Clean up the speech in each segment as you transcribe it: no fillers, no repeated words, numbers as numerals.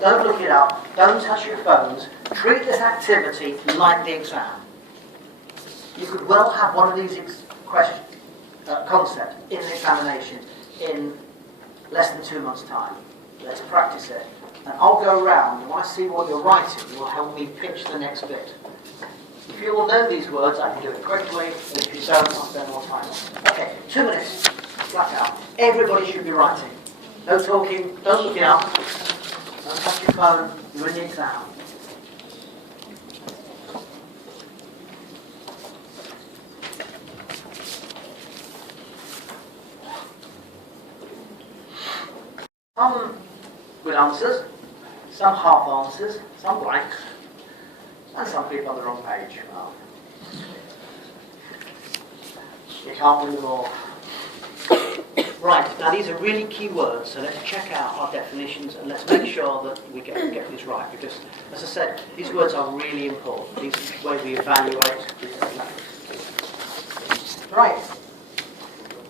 don't look it up, don't touch your phones, treat this activity like the exam. You could well have one of these concepts in the examination in less than 2 months' time. Let's practice it. And I'll go around, and when I see what you're writing, it will help me pitch the next bit. If you all know these words, I can do it quickly, and if you don't, I'll spend more time on it. Okay, 2 minutes, flat out. Everybody should be writing. No talking, don't look it up, don't touch your phone, you're in the exam. Some good answers, some half answers, some blanks, and some people on the wrong page. Well, you can't win them all. Right, now these are really key words, so let's check out our definitions and let's make sure that we get this right, because, as I said, these words are really important. These are the way we evaluate research methods. Right,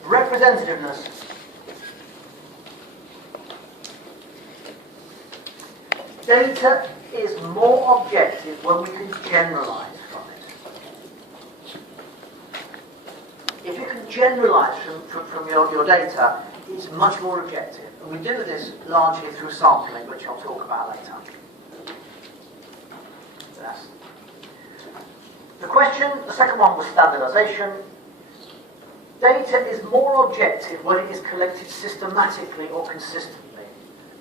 representativeness. Data is more objective when we can generalize from it. If you can generalize from your data, it's much more objective. And we do this largely through sampling, which I'll talk about later. Yes. The second one was standardization. Data is more objective when it is collected systematically or consistently.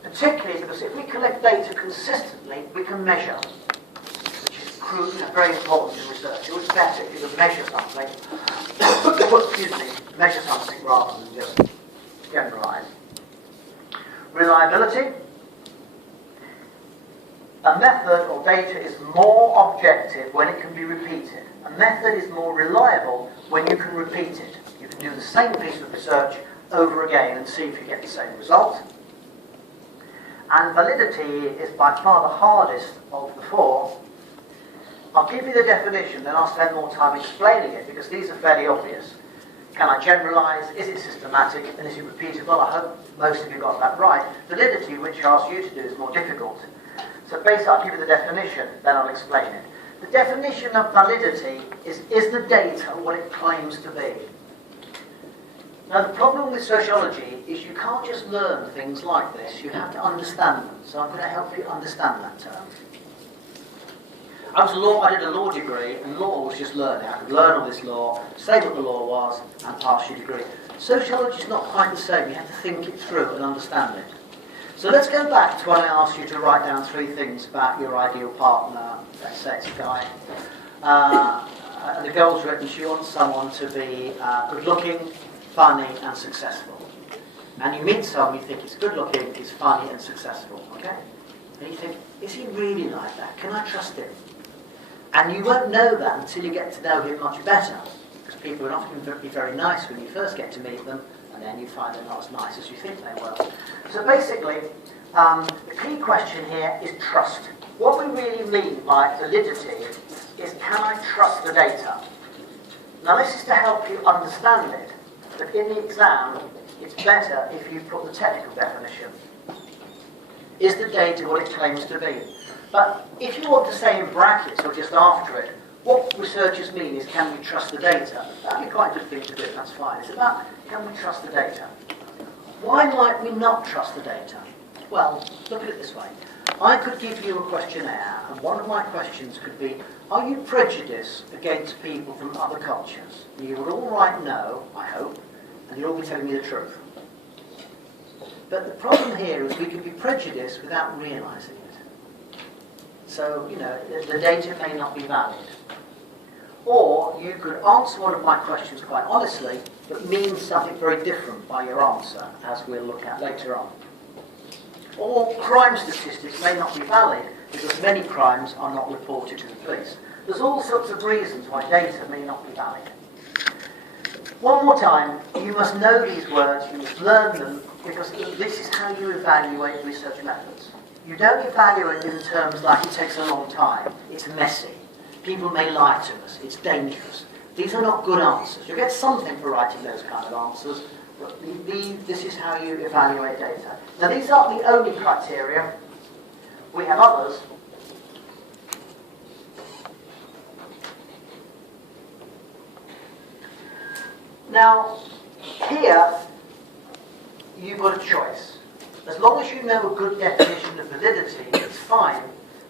Particularly because if we collect data consistently, we can measure, which is crucial, very important in research. It was better if you could measure something, measure something rather than just generalize. Reliability. A method or data is more objective when it can be repeated. A method is more reliable when you can repeat it. You can do the same piece of research over again and see if you get the same result. And validity is by far the hardest of the four. I'll give you the definition, then I'll spend more time explaining it, because these are fairly obvious. Can I generalize? Is it systematic? And is it repeatable? I hope most of you got that right. Validity, which I asked you to do, is more difficult. So basically, I'll give you the definition, then I'll explain it. The definition of validity is the data what it claims to be? Now, the problem with sociology is you can't just learn things like this, you have to understand them. So I'm going to help you understand that term. I did a law degree, and law was just learning. I could learn all this law, say what the law was, and pass your degree. Sociology is not quite the same. You have to think it through and understand it. So let's go back to when I asked you to write down 3 things about your ideal partner. Let's say it's a guy. The girl's written she wants someone to be good-looking, funny and successful. And you meet someone, you think he's good looking, he's funny and successful, okay? And you think, is he really like that? Can I trust him? And you won't know that until you get to know him much better. Because people will often be very nice when you first get to meet them, and then you find they're not as nice as you think they were. So basically, the key question here is trust. What we really mean by validity is, can I trust the data? Now this is to help you understand it. But in the exam, it's better if you put the technical definition. Is the data what it claims to be? But if you want to say in brackets or just after it, what researchers mean is, can we trust the data? That'd be quite a good thing to do, that's fine. It's about, can we trust the data? Why might we not trust the data? Well, look at it this way. I could give you a questionnaire, and one of my questions could be, are you prejudiced against people from other cultures? And you would all write no, I hope, and you'll all be telling me the truth. But the problem here is we can be prejudiced without realising it. So, the data may not be valid. Or you could answer one of my questions quite honestly, but mean something very different by your answer, as we'll look at later on. Or crime statistics may not be valid because many crimes are not reported to the police. There's all sorts of reasons why data may not be valid. One more time, you must know these words, you must learn them, because this is how you evaluate research methods. You don't evaluate in terms like it takes a long time, it's messy, people may lie to us, it's dangerous. These are not good answers. You get something for writing those kind of answers, but this is how you evaluate data. Now these aren't the only criteria. We have others. Now, here, you've got a choice. As long as you know a good definition of validity, it's fine,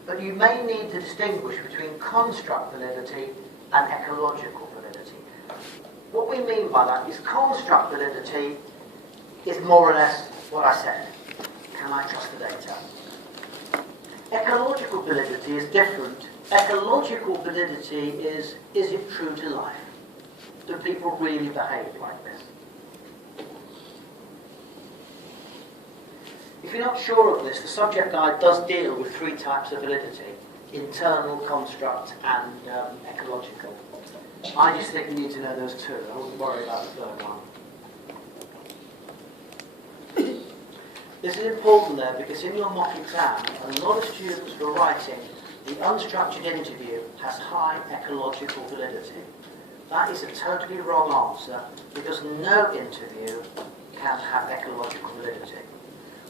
but you may need to distinguish between construct validity and ecological validity. What we mean by that is construct validity is more or less what I said. Can I trust the data? Ecological validity is different. Ecological validity is it true to life? Do people really behave like this? If you're not sure of this, the subject guide does deal with three types of validity: internal, construct, and ecological. I just think you need to know those two. I wouldn't worry about the third one. This is important there because in your mock exam, a lot of students were writing the unstructured interview has high ecological validity. That is a totally wrong answer because no interview can have ecological validity.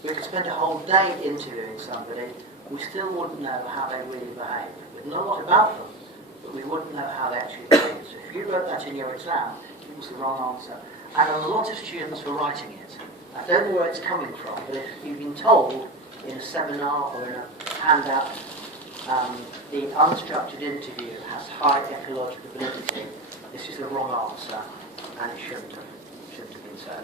We could spend a whole day interviewing somebody, we still wouldn't know how they really behave. We'd know a lot about them, but we wouldn't know how they actually behave. So if you wrote that in your exam, it was the wrong answer. And a lot of students were writing it. I don't know where it's coming from, but if you've been told in a seminar or in a handout, the unstructured interview has high ecological validity, this is the wrong answer, and it shouldn't have been so.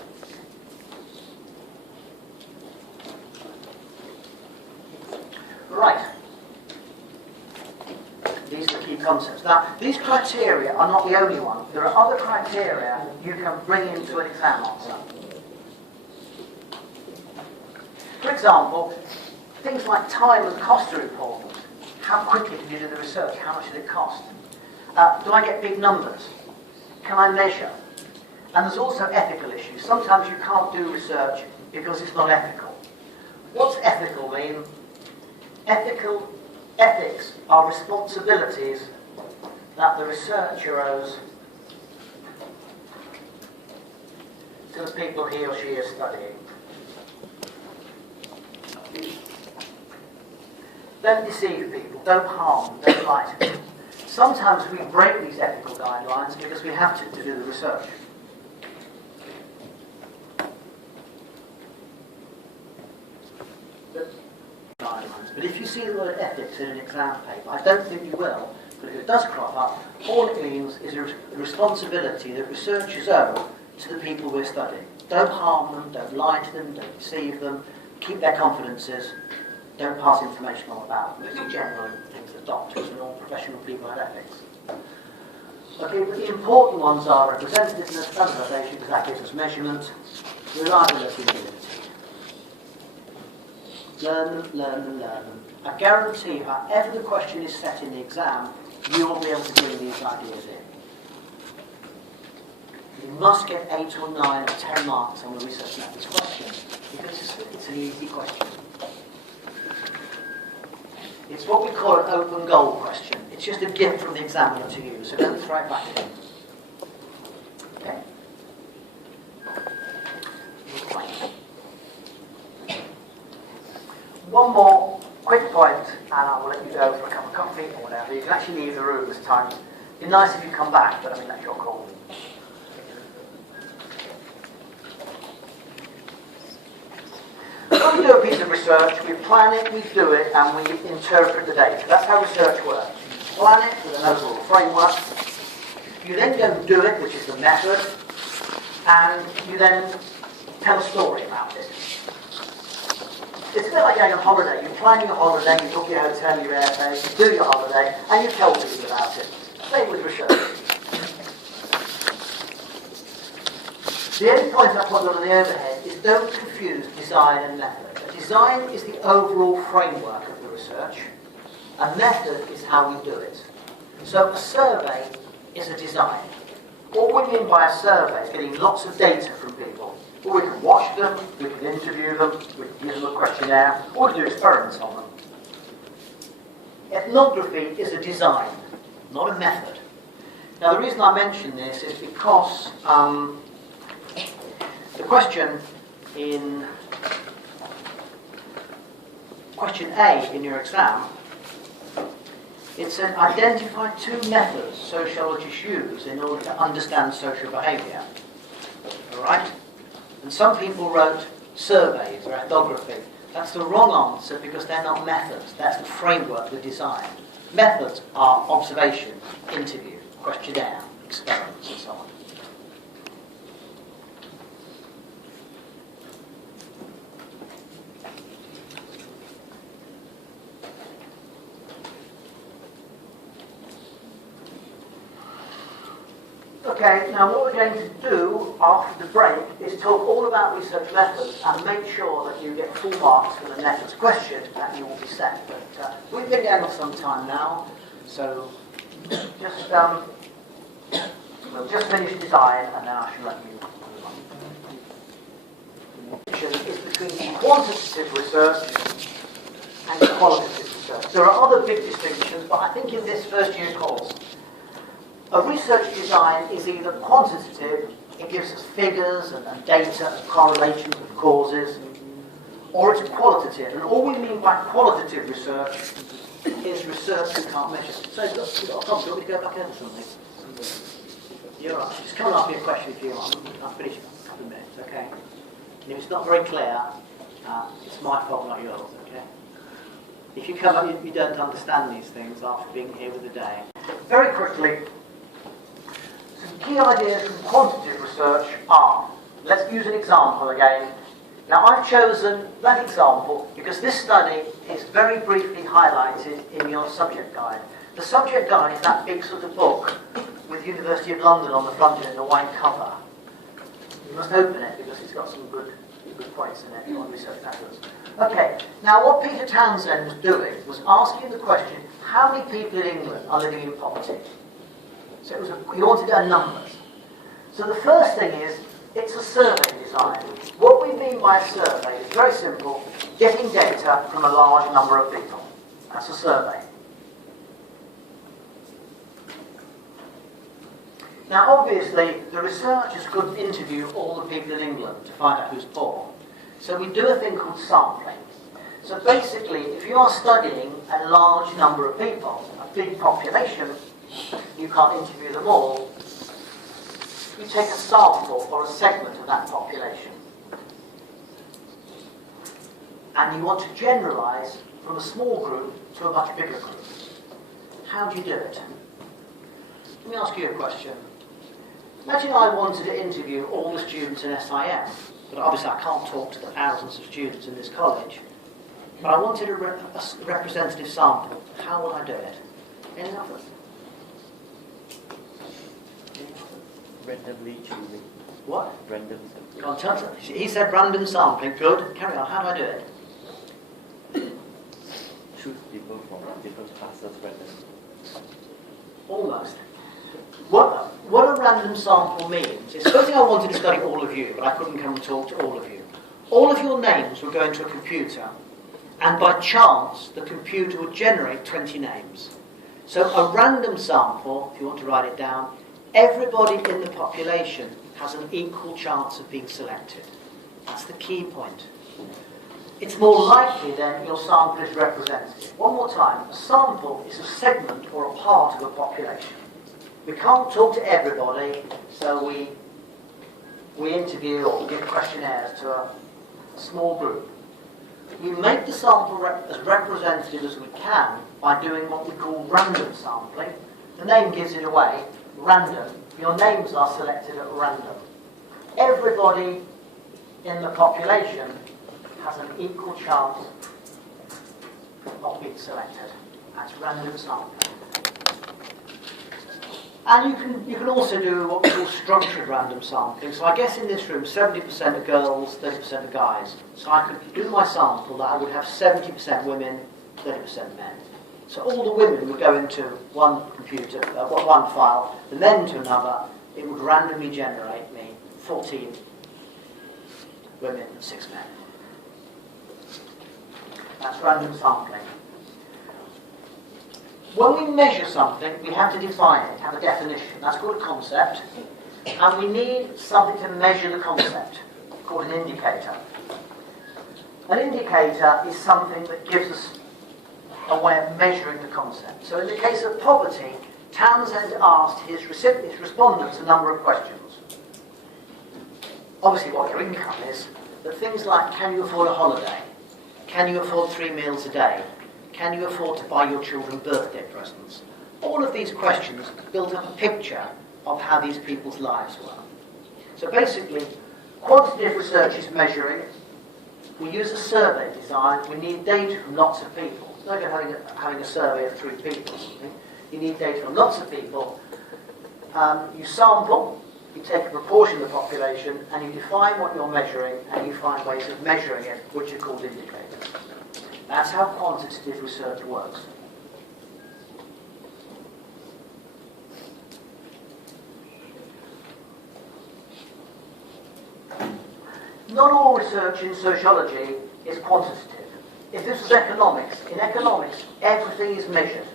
Right. These are the key concepts. Now, these criteria are not the only one. There are other criteria you can bring into an exam answer. For example, things like time and cost are important. How quickly did you do the research? How much did it cost? Do I get big numbers? Can I measure? And there's also ethical issues. Sometimes you can't do research because it's not ethical. What's ethical mean? Ethics are responsibilities that the researcher owes to the people he or she is studying. Don't deceive people, don't harm, don't lie to them. Sometimes we break these ethical guidelines because we have to do the research. But if you see the word ethics in an exam paper, I don't think you will, but if it does crop up, all it means is a responsibility that researchers owe to the people we're studying. Don't harm them, don't lie to them, don't deceive them, keep their confidences, don't pass information on about them. These are general things that doctors and all professional people have ethics. Okay, but the important ones are representativeness, standardization, because that gives us measurement, reliability, and validity. Learn them, learn them, learn them. I guarantee you, however the question is set in the exam, you will be able to bring these ideas in. You must get 8 or 9 or 10 marks on the research methods question, because it's an easy question. It's what we call an open goal question. It's just a gift from the examiner to you, so don't throw it back in. Okay? One more quick point, and I will let you go for a cup of coffee or whatever. You can actually leave the room this time. It'd be nice if you come back, but I mean, that's your call. When we do a piece of research, we plan it, we do it, and we interpret the data. That's how research works. You plan it with an overall framework. You then go and do it, which is the method, and you then tell a story about it. It's a bit like going on holiday. You're planning a holiday, you book your hotel, your airfare, you do your holiday, and you tell people about it. Same with research. The only point I put on the overhead is don't confuse design and method. A design is the overall framework of the research. A method is how we do it. So a survey is a design. What we mean by a survey is getting lots of data from people. Or we can watch them, we can interview them, we can give them a questionnaire, or we can do experiments on them. Ethnography is a design, not a method. Now the reason I mention this is because the question in question A in your exam, it said identify 2 methods sociologists use in order to understand social behaviour. Alright? And some people wrote surveys or ethnography. That's the wrong answer because they're not methods. That's the framework, the design. Methods are observation, interview, questionnaire, experiments and so on. Okay, now what we're going to do after the break is talk all about research methods and make sure that you get full marks for the methods question that you will be sent. But we've been going for some time now, so just we'll just finish design and then I shall let you move on. Is between quantitative research and qualitative research. There are other big distinctions, but I think in this first year course, a research design is either quantitative, it gives us figures and data and correlations of causes, or it's qualitative. And all we mean by qualitative research is research we can't measure. So you've got a problem. Do you want me to go back over something? You're right. Just come and ask me a question if you want. I'll finish in a couple of minutes, okay? And if it's not very clear, it's my fault, not yours, okay? If you come up, you don't understand these things after being here with the day. Very quickly, some key ideas from quantitative research are, let's use an example again. Now I've chosen that example because this study is very briefly highlighted in your subject guide. The subject guide is that big sort of book with University of London on the front in the white cover. You must open it because it's got some good points in it on research methods. Okay, now what Peter Townsend was doing was asking the question, how many people in England are living in poverty? So he wanted to know numbers. So the first thing is, it's a survey design. What we mean by a survey is very simple, getting data from a large number of people. That's a survey. Now obviously, the researchers couldn't interview all the people in England to find out who's poor. So we do a thing called sampling. So basically, if you are studying a large number of people, a big population, you can't interview them all. You take a sample or a segment of that population. And you want to generalize from a small group to a much bigger group. How do you do it? Let me ask you a question. Imagine I wanted to interview all the students in SIM, but obviously I can't talk to the thousands of students in this college. But I wanted a representative sample. How would I do it? Any others? Randomly choosing. What? Random sampling. He said random sampling. Good. Carry on. How do I do it? Choose people from different classes randomly. Almost. What a random sample means is, supposing I wanted to study all of you, but I couldn't come and talk to all of you. All of your names would go into a computer, and by chance, the computer would generate 20 names. So a random sample, if you want to write it down, everybody in the population has an equal chance of being selected. That's the key point. It's more likely then your sample is representative. One more time, a sample is a segment or a part of a population. We can't talk to everybody, so we interview or give questionnaires to a small group. We make the sample as representative as we can by doing what we call random sampling. The name gives it away. Random. Your names are selected at random. Everybody in the population has an equal chance of being selected. That's random sampling. And you can also do what we call structured random sampling. So I guess in this room 70% are girls, 30% are guys. So I could do my sample that I would have 70% women, 30% men. So all the women would go into one computer, one file, and then to another. It would randomly generate me 14 women and 6 men. That's random sampling. When we measure something, we have to define it, have a definition. That's called a concept. And we need something to measure the concept, called an indicator. An indicator is something that gives us a way of measuring the concept. So in the case of poverty, Townsend asked his respondents a number of questions. Obviously what your income is, but things like, can you afford a holiday? Can you afford 3 meals a day? Can you afford to buy your children birthday presents? All of these questions build up a picture of how these people's lives were. So basically, quantitative research is measuring. We use a survey design. We need data from lots of people. It's no good having a survey of 3 people or something. You need data from lots of people. You sample, you take a proportion of the population, and you define what you're measuring, and you find ways of measuring it, which are called indicators. That's how quantitative research works. Not all research in sociology is quantitative. If this was economics, in economics, everything is measured.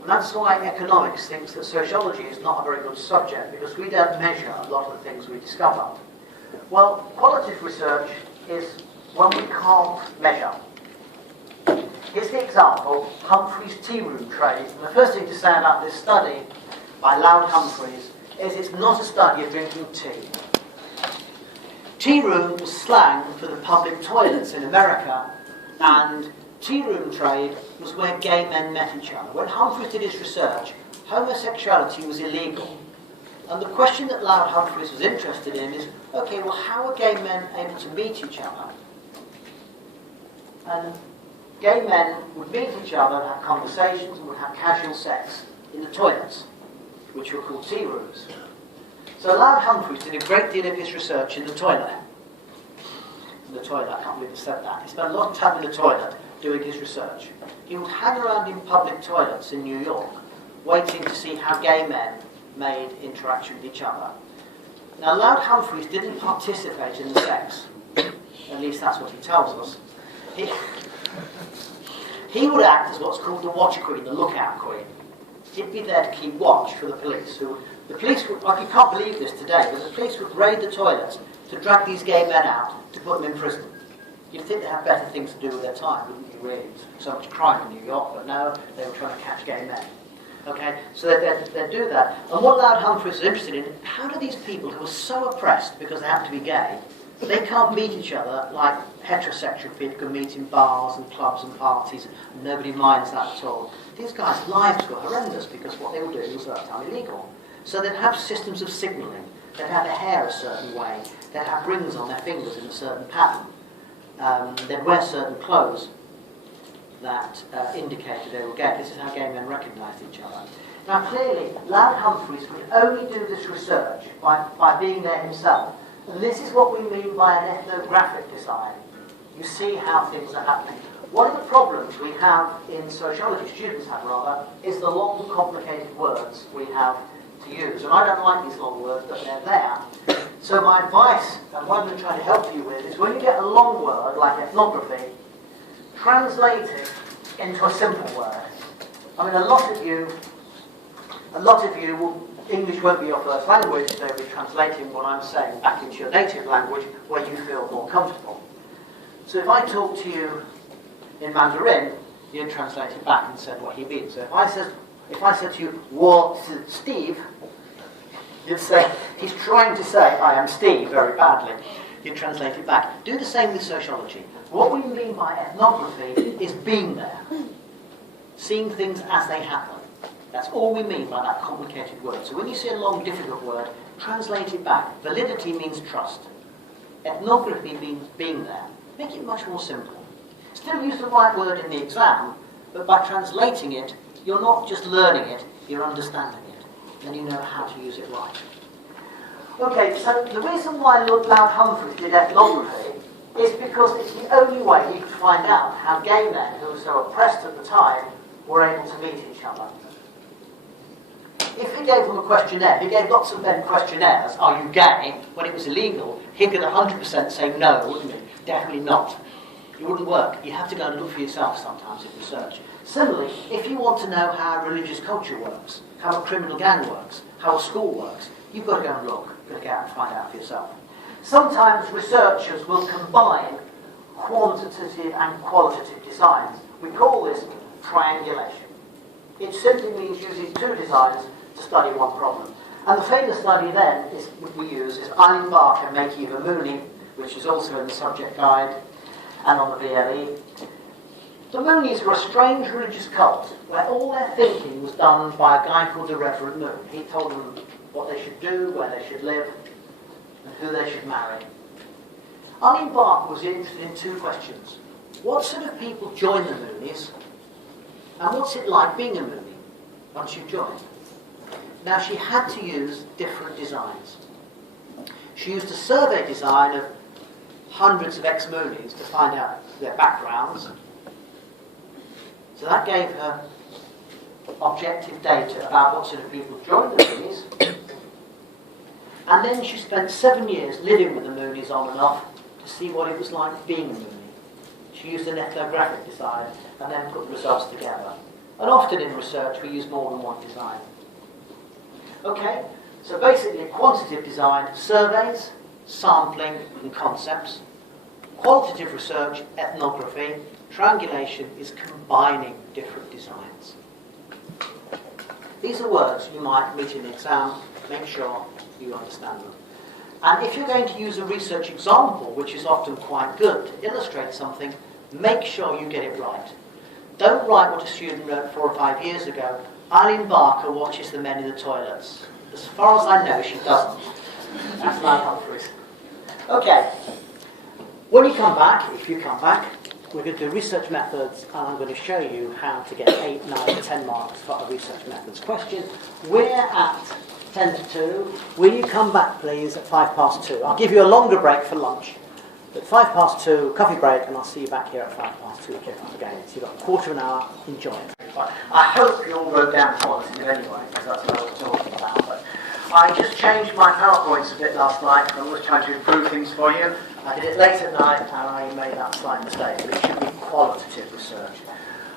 And that's why economics thinks that sociology is not a very good subject, because we don't measure a lot of the things we discover. Well, qualitative research is when we can't measure. Here's the example, Humphrey's tea room trade. And the first thing to say about this study by Loud Humphreys is it's not a study of drinking tea. Tea room was slang for the public toilets in America, and tea room trade was where gay men met each other. When Humphreys did his research, homosexuality was illegal. And the question that Loud Humphreys was interested in is, okay, well, how are gay men able to meet each other? And gay men would meet each other and have conversations and would have casual sex in the toilets, which were called tea rooms. So Loud Humphreys did a great deal of his research in the toilet. In the toilet, I can't believe he said that. He spent a lot of time in the toilet doing his research. He would hang around in public toilets in New York, waiting to see how gay men made interaction with each other. Now, Loud Humphreys didn't participate in the sex. At least that's what he tells us. He would act as what's called the watch queen, the lookout queen. He'd be there to keep watch for the police. The police would, like, you can't believe this today, but the police would raid the toilets to drag these gay men out to put them in prison. You'd think they'd have better things to do with their time, wouldn't you, really? So much crime in New York, but no, they were trying to catch gay men. Okay, so they'd do that. And what Loud Humphreys was interested in, how do these people who are so oppressed because they happen to be gay, they can't meet each other like heterosexual people can meet in bars and clubs and parties, and nobody minds that at all. These guys' lives were horrendous because what they were doing was at that time illegal. So they'd have systems of signalling. They'd have their hair a certain way. They'd have rings on their fingers in a certain pattern. They'd wear certain clothes that indicated they were gay. This is how gay men recognised each other. Now clearly, Loud Humphreys would only do this research by being there himself. And this is what we mean by an ethnographic design. You see how things are happening. One of the problems we have in sociology, students have rather, is the long, complicated words we have to use. And I don't like these long words, but they're there. So my advice, and what I'm going to try to help you with, is when you get a long word like ethnography, translate it into a simple word. I mean, a lot of you will, English won't be your first language, so you'll be translating what I'm saying back into your native language where you feel more comfortable. So if I talk to you in Mandarin, you'd translate it back and said what he means. So if I said to you, "What's Steve?" you'd say, he's trying to say, "I am Steve," very badly. You'd translate it back. Do the same with sociology. What we mean by ethnography is being there, seeing things as they happen. That's all we mean by that complicated word. So when you see a long, difficult word, translate it back. Validity means trust. Ethnography means being there. Make it much more simple. Still use the right word in the exam, but by translating it, you're not just learning it, you're understanding it. Then you know how to use it right. Okay, so the reason why Loud Humphreys did ethnography is because it's the only way he could find out how gay men who were so oppressed at the time were able to meet each other. If he gave them a questionnaire, he gave lots of men questionnaires, "Are you gay?" when it was illegal, he could 100% say no, wouldn't he? Definitely not. It wouldn't work. You have to go and look for yourself sometimes in research. Similarly, if you want to know how religious culture works, how a criminal gang works, how a school works, you've got to go and look. You've got to go out and find out for yourself. Sometimes researchers will combine quantitative and qualitative designs. We call this triangulation. It simply means using two designs to study one problem. And the famous study then we use is Eileen Barker making of a Mooney, which is also in the subject guide and on the VLE. The Moonies were a strange religious cult where all their thinking was done by a guy called the Reverend Moon. He told them what they should do, where they should live, and who they should marry. Eileen Barker was interested in two questions. What sort of people join the Moonies? And what's it like being a Moonie once you've joined? Now, she had to use different designs. She used a survey design of hundreds of ex-Moonies to find out their backgrounds. So that gave her objective data about what sort of people joined the Moonies. And then she spent 7 years living with the Moonies on and off to see what it was like being a Moonie. She used an ethnographic design and then put the results together. And often in research we use more than one design. Okay, so basically quantitative design, surveys, sampling and concepts. Qualitative research, ethnography, triangulation is combining different designs. These are words you might meet in the exam. Make sure you understand them. And if you're going to use a research example, which is often quite good, to illustrate something, make sure you get it right. Don't write what a student wrote 4 or 5 years ago. Eileen Barker watches the men in the toilets. As far as I know, she doesn't. That's Niall Humphreys. Okay. When you come back, if you come back, we're going to do research methods, and I'm going to show you how to get 8, 9, 10 marks for a research methods question. We're at 10 to 2. Will you come back, please, at 5 past 2? I'll give you a longer break for lunch. At 5 past 2, coffee break, and I'll see you back here at 5 past 2 again. So you've got a quarter of an hour. Enjoy it. I hope you all wrote down qualitative anyway, because that's what I was talking about. But I just changed my PowerPoints a bit last night. I was trying to improve things for you. I did it late at night, and I made that slight mistake. But it should be qualitative research.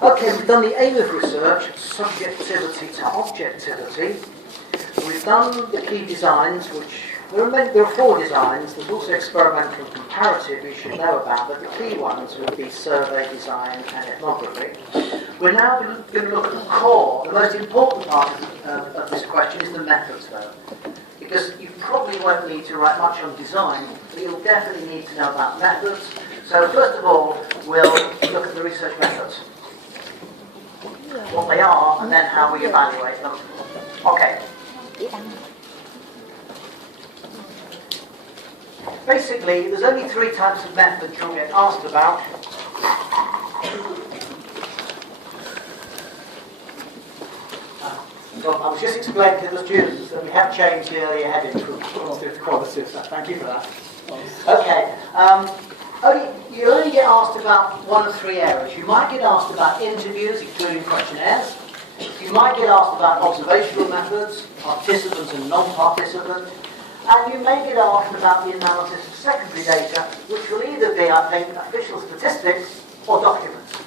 Okay, we've done the aim of research, subjectivity to objectivity. We've done the key designs, which there are 4 designs. There's also experimental and comparative you should know about, but the key ones would be survey design and ethnography. We're now going to look at the core. The most important part of this question is the methods, though, because you probably won't need to write much on design, but you'll definitely need to know about methods. So first of all, we'll look at the research methods, what they are, and then how we evaluate them. Okay. Basically, there's only 3 types of methods you'll get asked about. So I was just explaining to the students that we have changed the earlier heading from quantitative to qualitative, so thank you for that. Okay, you only get asked about 1 of 3 areas. You might get asked about interviews, including questionnaires. You might get asked about observational methods, participants and non-participants. And you may get asked about the analysis of secondary data, which will either be, I think, official statistics or documents.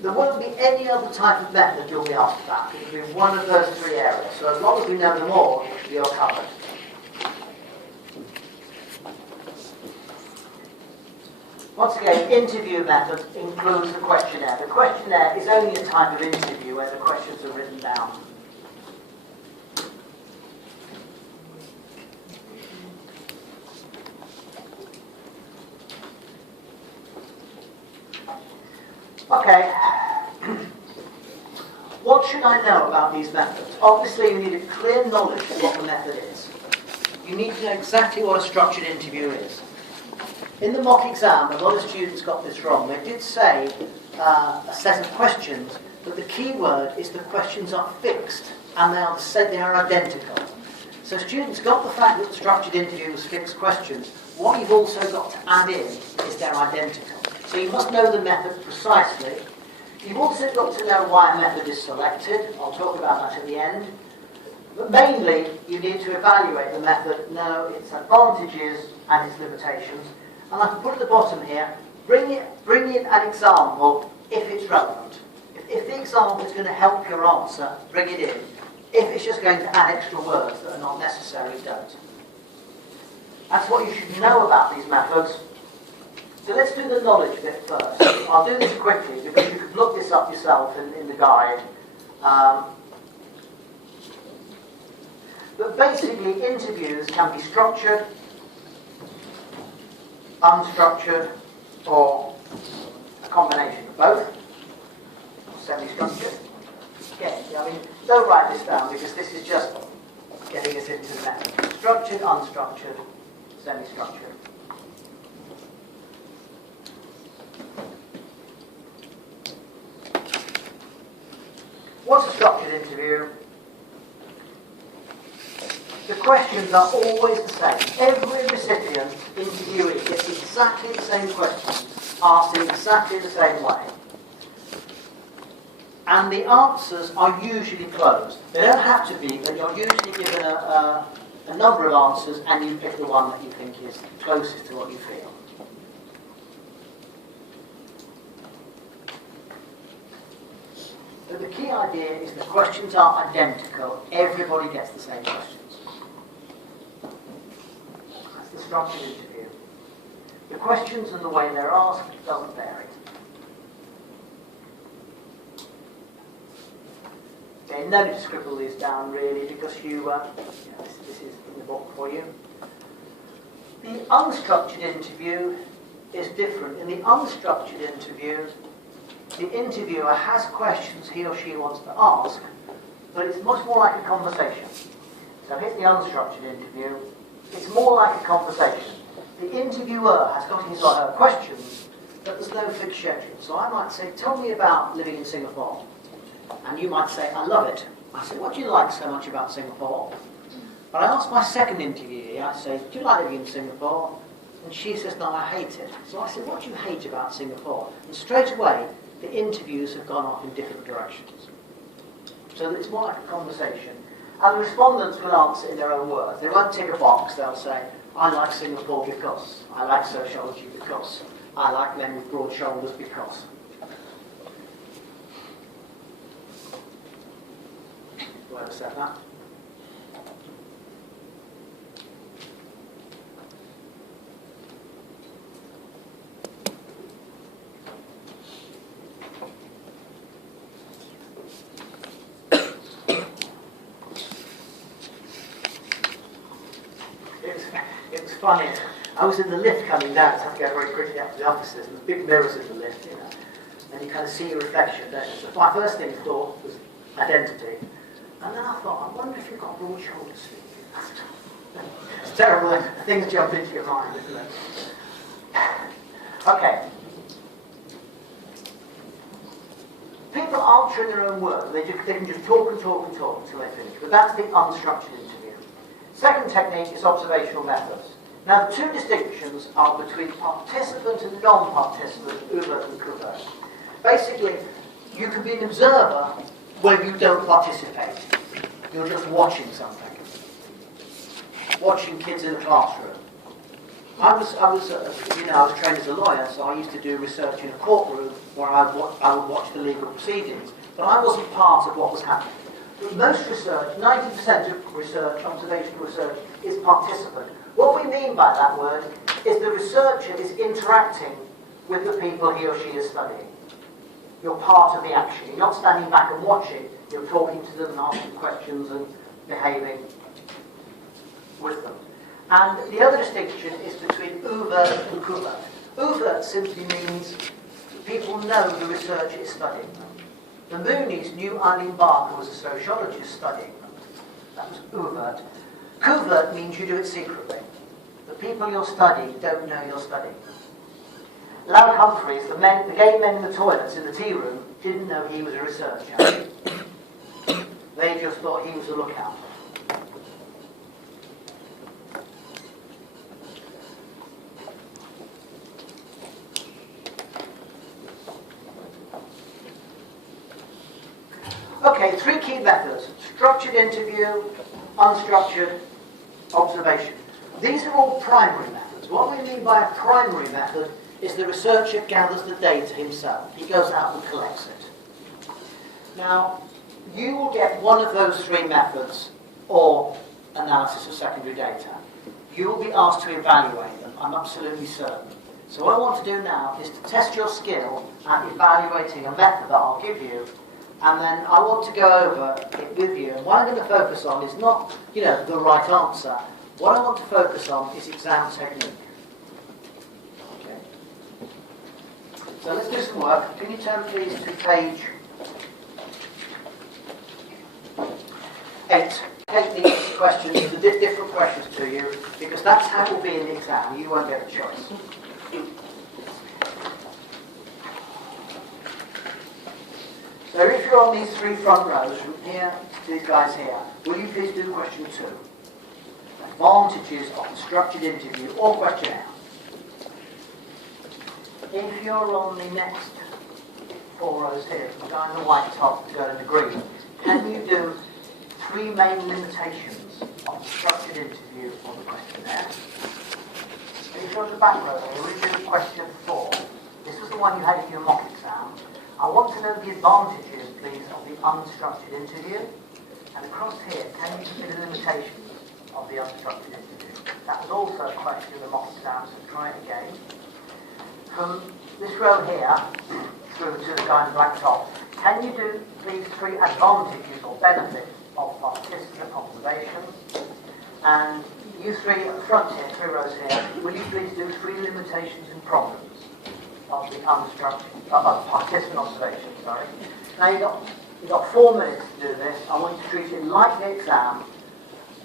There won't be any other type of method you'll be asked about. It will be one of those 3 areas. So as long as we know them all, you're covered. Once again, interview method includes the questionnaire. The questionnaire is only a type of interview where the questions are written down. Okay, what should I know about these methods? Obviously you need a clear knowledge of what the method is. You need to know exactly what a structured interview is. In the mock exam, a lot of students got this wrong. They did say a set of questions, but the key word is the questions are fixed and they are identical. So students got the fact that the structured interview was fixed questions. What you've also got to add in is they're identical. So you must know the method precisely. You've also got to know why a method is selected. I'll talk about that at the end. But mainly, you need to evaluate the method, know its advantages and its limitations. And I can put at the bottom here, bring in an example if it's relevant. If the example is going to help your answer, bring it in. If it's just going to add extra words that are not necessary, don't. That's what you should know about these methods. So let's do the knowledge bit first. I'll do this quickly because you could look this up yourself in the guide. But basically, interviews can be structured, unstructured, or a combination of both, or semi-structured. Okay, I mean, don't write this down because this is just getting us into the method. Structured, unstructured, semi-structured. What's a structured interview? The questions are always the same. Every recipient, interviewee, gets exactly the same questions, asked in exactly the same way. And the answers are usually closed. They don't have to be, but you're usually given a number of answers and you pick the one that you think is closest to what you feel. So the key idea is the questions are identical. Everybody gets the same questions. That's the structured interview. The questions and the way they're asked doesn't vary. Okay, no need to scribble these down really because this is in the book for you. The unstructured interview is different. In the unstructured interview, the interviewer has questions he or she wants to ask, but it's much more like a conversation. So here's the unstructured interview. It's more like a conversation. The interviewer has got his or her questions, but there's no fixed schedule. So I might say, tell me about living in Singapore. And you might say, I love it. I say, what do you like so much about Singapore? But I ask my second interviewee, I say, do you like living in Singapore? And she says, no, I hate it. So I said, what do you hate about Singapore? And straight away, the interviews have gone off in different directions. So that it's more like a conversation. And the respondents will answer in their own words. They won't tick a box. They'll say, I like Singapore because. I like sociology because. I like men with broad shoulders because. Do I understand that? It was funny. I was in the lift coming down, so I had to go very quickly up to the offices, and the big mirrors in the lift, you know, and you kind of see your reflection. So my first thing I thought was identity, and then I thought, I wonder if you've got broad shoulders. It's terrible when things jump into your mind, isn't it? Okay. People answer in their own words. They can just talk and talk and talk until they finish. But that's the unstructured interview. Second technique is observational methods. Now, the two distinctions are between participant and non-participant, overt and covert. Basically, you can be an observer where you don't participate. You're just watching something. Watching kids in a classroom. I was trained as a lawyer, so I used to do research in a courtroom where I would watch the legal proceedings, but I wasn't part of what was happening. But most research, 90% of research, observational research, is participant. What we mean by that word is the researcher is interacting with the people he or she is studying. You're part of the action. You're not standing back and watching. You're talking to them and asking questions and behaving with them. And the other distinction is between overt and covert. Overt simply means people know the researcher is studying them. The Moonies knew Eileen Barker was a sociologist studying them. That was overt. Covert means you do it secretly. The people you're studying don't know you're studying them. Loud Humphreys, the gay men in the toilets in the tea room, didn't know he was a researcher. They just thought he was a lookout. Okay, three key methods. Structured interview, unstructured, observation. These are all primary methods. What we mean by a primary method is the researcher gathers the data himself. He goes out and collects it. Now, you will get one of those three methods or analysis of secondary data. you will be asked to evaluate them, I'm absolutely certain. So what I want to do now is to test your skill at evaluating a method that I'll give you, and then I want to go over it with you. And what I'm going to focus on is not, the right answer. What I want to focus on is exam technique. Okay. So let's do some work. Can you turn please to page 8? Take these questions, the different questions to you, because that's how it will be in the exam. You won't get a choice. So if you're on these 3 front rows, from here to these guys here, will you please do question 2? Advantages of a structured interview or questionnaire. If you're on the next 4 rows here, from the guy in the white top to go in the green, can you do 3 main limitations of the structured interview or the questionnaire? And if you're on the back row here, will you do question 4? This was the one you had in your mock exam. I want to know the advantages, please, of the unstructured interview. And across here, can you consider limitations of the unstructured interview? That was also a question in the mock exam, so try it again. From this row here, through to the guy in the black top, can you do, please, 3 advantages or benefits of participant observations? And you 3 at the front here, 3 rows here, will you please do 3 limitations and problems of the unstructured, participant observation, sorry. Now you've got 4 minutes to do this. I want you to treat it like the exam.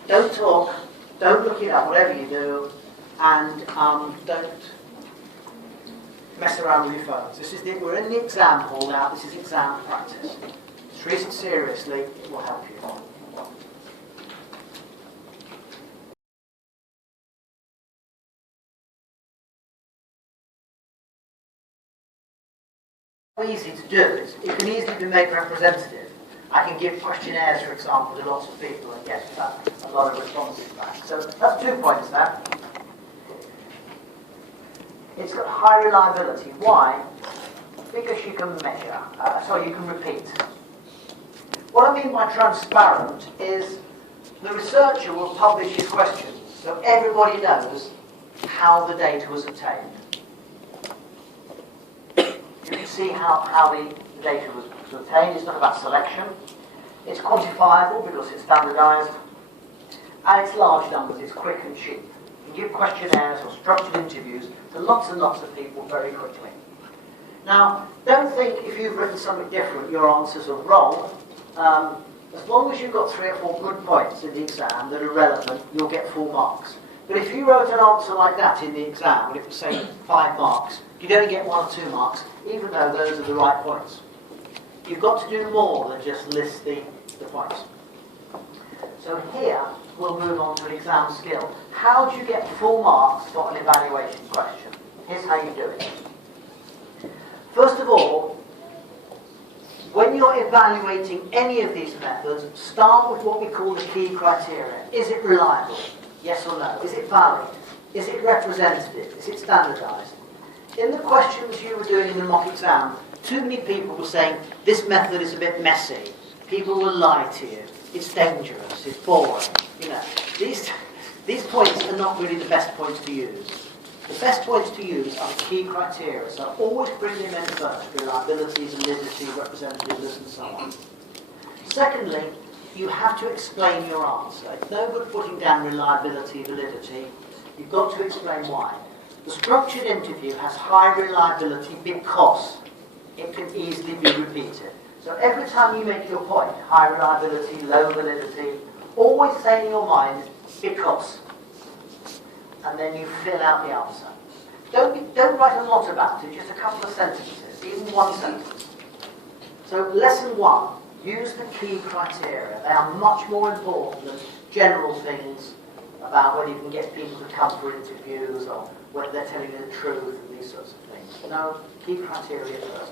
Don't talk, don't look it up, whatever you do, and don't mess around with your phones. We're in the exam hall now, this is exam practice. Treat it seriously, it will help you. Easy to do. It can easily be made representative. I can give questionnaires, for example, to lots of people and get a lot of responses back. So that's 2 points there. It's got high reliability. Why? Because you can measure. You can repeat. What I mean by transparent is the researcher will publish his questions so everybody knows how the data was obtained. You can see how the data was obtained. It's not about selection. It's quantifiable because it's standardized. And it's large numbers. It's quick and cheap. You can give questionnaires or structured interviews to lots and lots of people very quickly. Now, don't think if you've written something different, your answers are wrong. As long as you've got 3 or 4 good points in the exam that are relevant, you'll get full marks. But if you wrote an answer like that in the exam, and it was, say, 5 marks, you'd only get 1 or 2 marks, even though those are the right points. You've got to do more than just list the points. So here, we'll move on to an exam skill. How do you get full marks for an evaluation question? Here's how you do it. First of all, when you're evaluating any of these methods, start with what we call the key criteria. Is it reliable? Yes or no? Is it valid? Is it representative? Is it standardized? In the questions you were doing in the mock exam, too many people were saying, this method is a bit messy. People will lie to you. It's dangerous. It's boring. These points are not really the best points to use. The best points to use are the key criteria. So always bring them in first. Reliability, validity, representativeness, and so on. Secondly, you have to explain your answer. It's no good putting down reliability, validity. You've got to explain why. The structured interview has high reliability because it can easily be repeated. So every time you make your point, high reliability, low validity, always say in your mind, because. And then you fill out the answer. Don't write a lot about it, just a couple of sentences, even 1 sentence. So lesson 1, use the key criteria. They are much more important than general things about whether you can get people to come for interviews or whether they're telling you the truth and these sorts of things. No, key criteria first.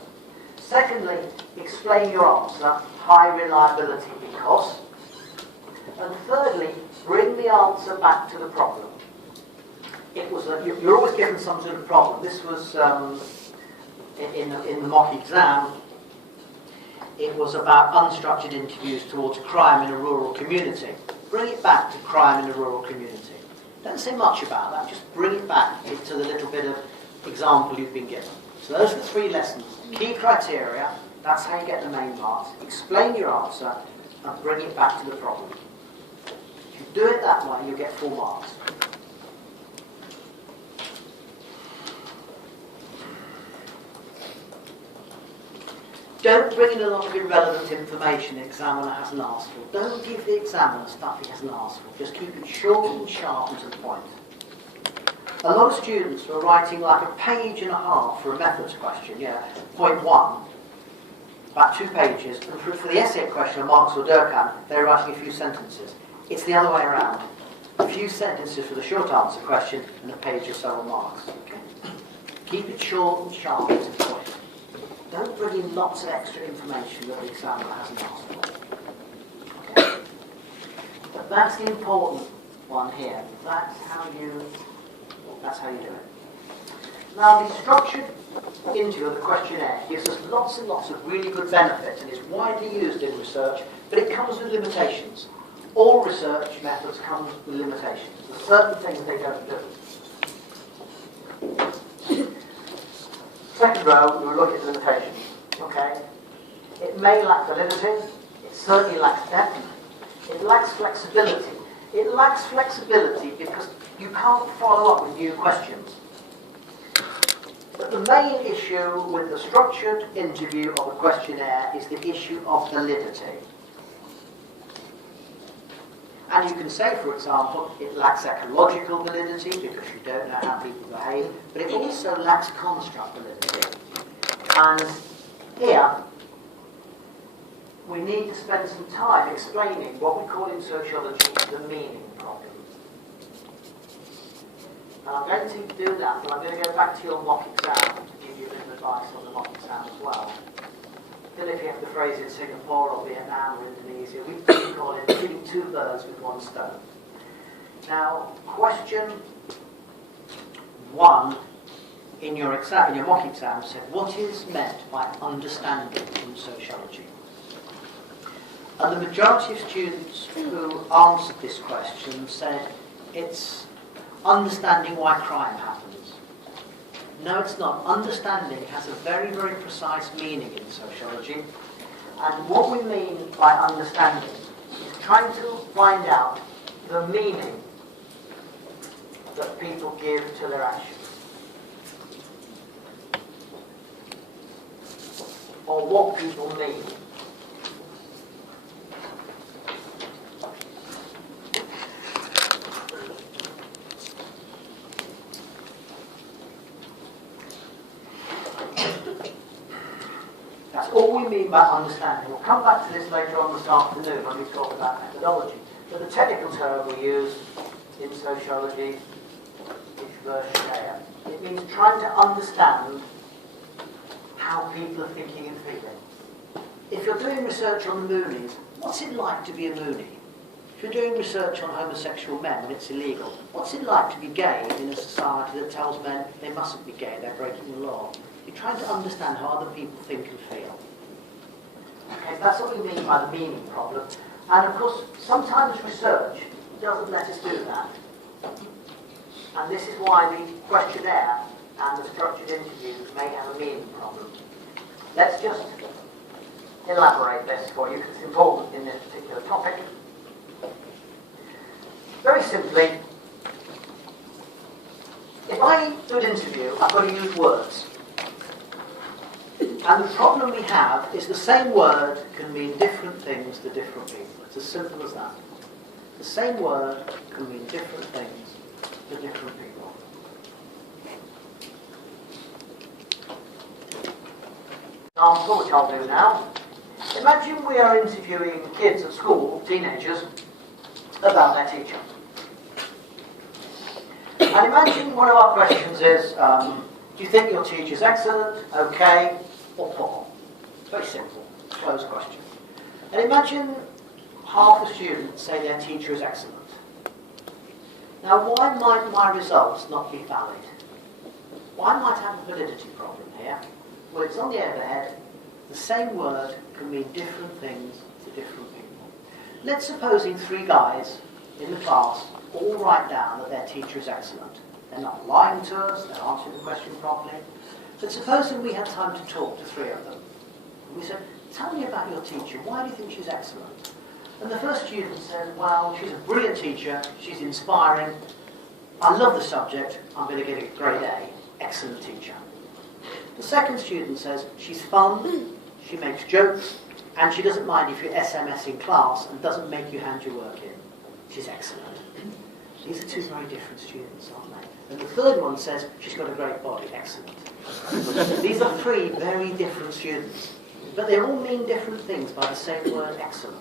Secondly, explain your answer, high reliability because. And thirdly, bring the answer back to the problem. It was you're always given some sort of problem. This was in the mock exam. It was about unstructured interviews towards crime in a rural community. Bring it back to crime in a rural community. Don't say much about that, just bring it back into the little bit of example you've been given. So those are the 3 lessons. Key criteria, that's how you get the main marks. Explain your answer and bring it back to the problem. If you do it that way, you'll get 4 marks. Don't bring in a lot of irrelevant information the examiner hasn't asked for. Don't give the examiner stuff he hasn't asked for. Just keep it short and sharp and to the point. A lot of students were writing like a page and a half for a methods question, point 1, about 2 pages, and for the essay question of Marx or Durkheim, they were writing a few sentences. It's the other way around. A few sentences for the short answer question and a page or so on Marx. Okay? Keep it short and sharp and to the point. Don't bring in lots of extra information that the examiner hasn't asked for. Okay? But that's the important one here. That's how you do it. Now, the structured interview of the questionnaire gives us lots and lots of really good benefits and is widely used in research, but it comes with limitations. All research methods come with limitations. There are certain things they don't do. Second row, we will look at limitations. Okay? It may lack validity. It certainly lacks depth. It lacks flexibility. It lacks flexibility because you can't follow up with new questions. But the main issue with the structured interview of a questionnaire is the issue of validity. And you can say, for example, it lacks ecological validity because you don't know how people behave, but it also lacks construct validity. And here, we need to spend some time explaining what we call in sociology the meaning problem. And I'm going to do that, but I'm going to go back to your mock exam to give you a bit of advice on the mock exam as well. I don't know if you have the phrase in Singapore or Vietnam or Indonesia. We call it killing 2 birds with 1 stone. Now, question 1 in your mock exam said, what is meant by understanding in sociology? And the majority of students who answered this question said it's understanding why crime happens. No, it's not. Understanding has a very, very precise meaning in sociology. And what we mean by understanding is trying to find out the meaning that people give to their actions. Or what people mean. That's all we mean by understanding. We'll come back to this later on this afternoon when we talk about methodology. But the technical term we use in sociology is Verstehen. It means trying to understand how people are thinking and feeling. If you're doing research on the Moonies, what's it like to be a Moonie? If you're doing research on homosexual men when it's illegal, what's it like to be gay in a society that tells men they mustn't be gay, they're breaking the law? You're trying to understand how other people think and feel. Okay, that's what we mean by the meaning problem. And of course, sometimes research doesn't let us do that. And this is why the questionnaire and the structured interviews may have a meaning problem. Let's just elaborate this for you because it's important in this particular topic. Very simply, if I do an interview, I've got to use words. And the problem we have is the same word can mean different things to different people. It's as simple as that. The same word can mean different things to different people. Example, which I'll do now. Imagine we are interviewing kids at school, teenagers, about their teacher. And imagine one of our questions is, do you think your teacher's excellent, okay, or poor? Very simple, closed question. And imagine half the students say their teacher is excellent. Now, why might my results not be valid? Why might I have a validity problem here? Well, it's on the overhead. The same word can mean different things to different people. Let's suppose 3 guys in the class all write down that their teacher is excellent. They're not lying to us, they're answering the question properly. But supposing we had time to talk to 3 of them. And we said, tell me about your teacher, why do you think she's excellent? And the first student said, well, she's a brilliant teacher, she's inspiring, I love the subject, I'm going to get a grade A, excellent teacher. The second student says, she's fun, she makes jokes, and she doesn't mind if you SMS in class and doesn't make you hand your work in. She's excellent. These are 2 very different students, aren't they? And the third one says, she's got a great body, excellent. These are 3 very different students, but they all mean different things by the same word, excellent.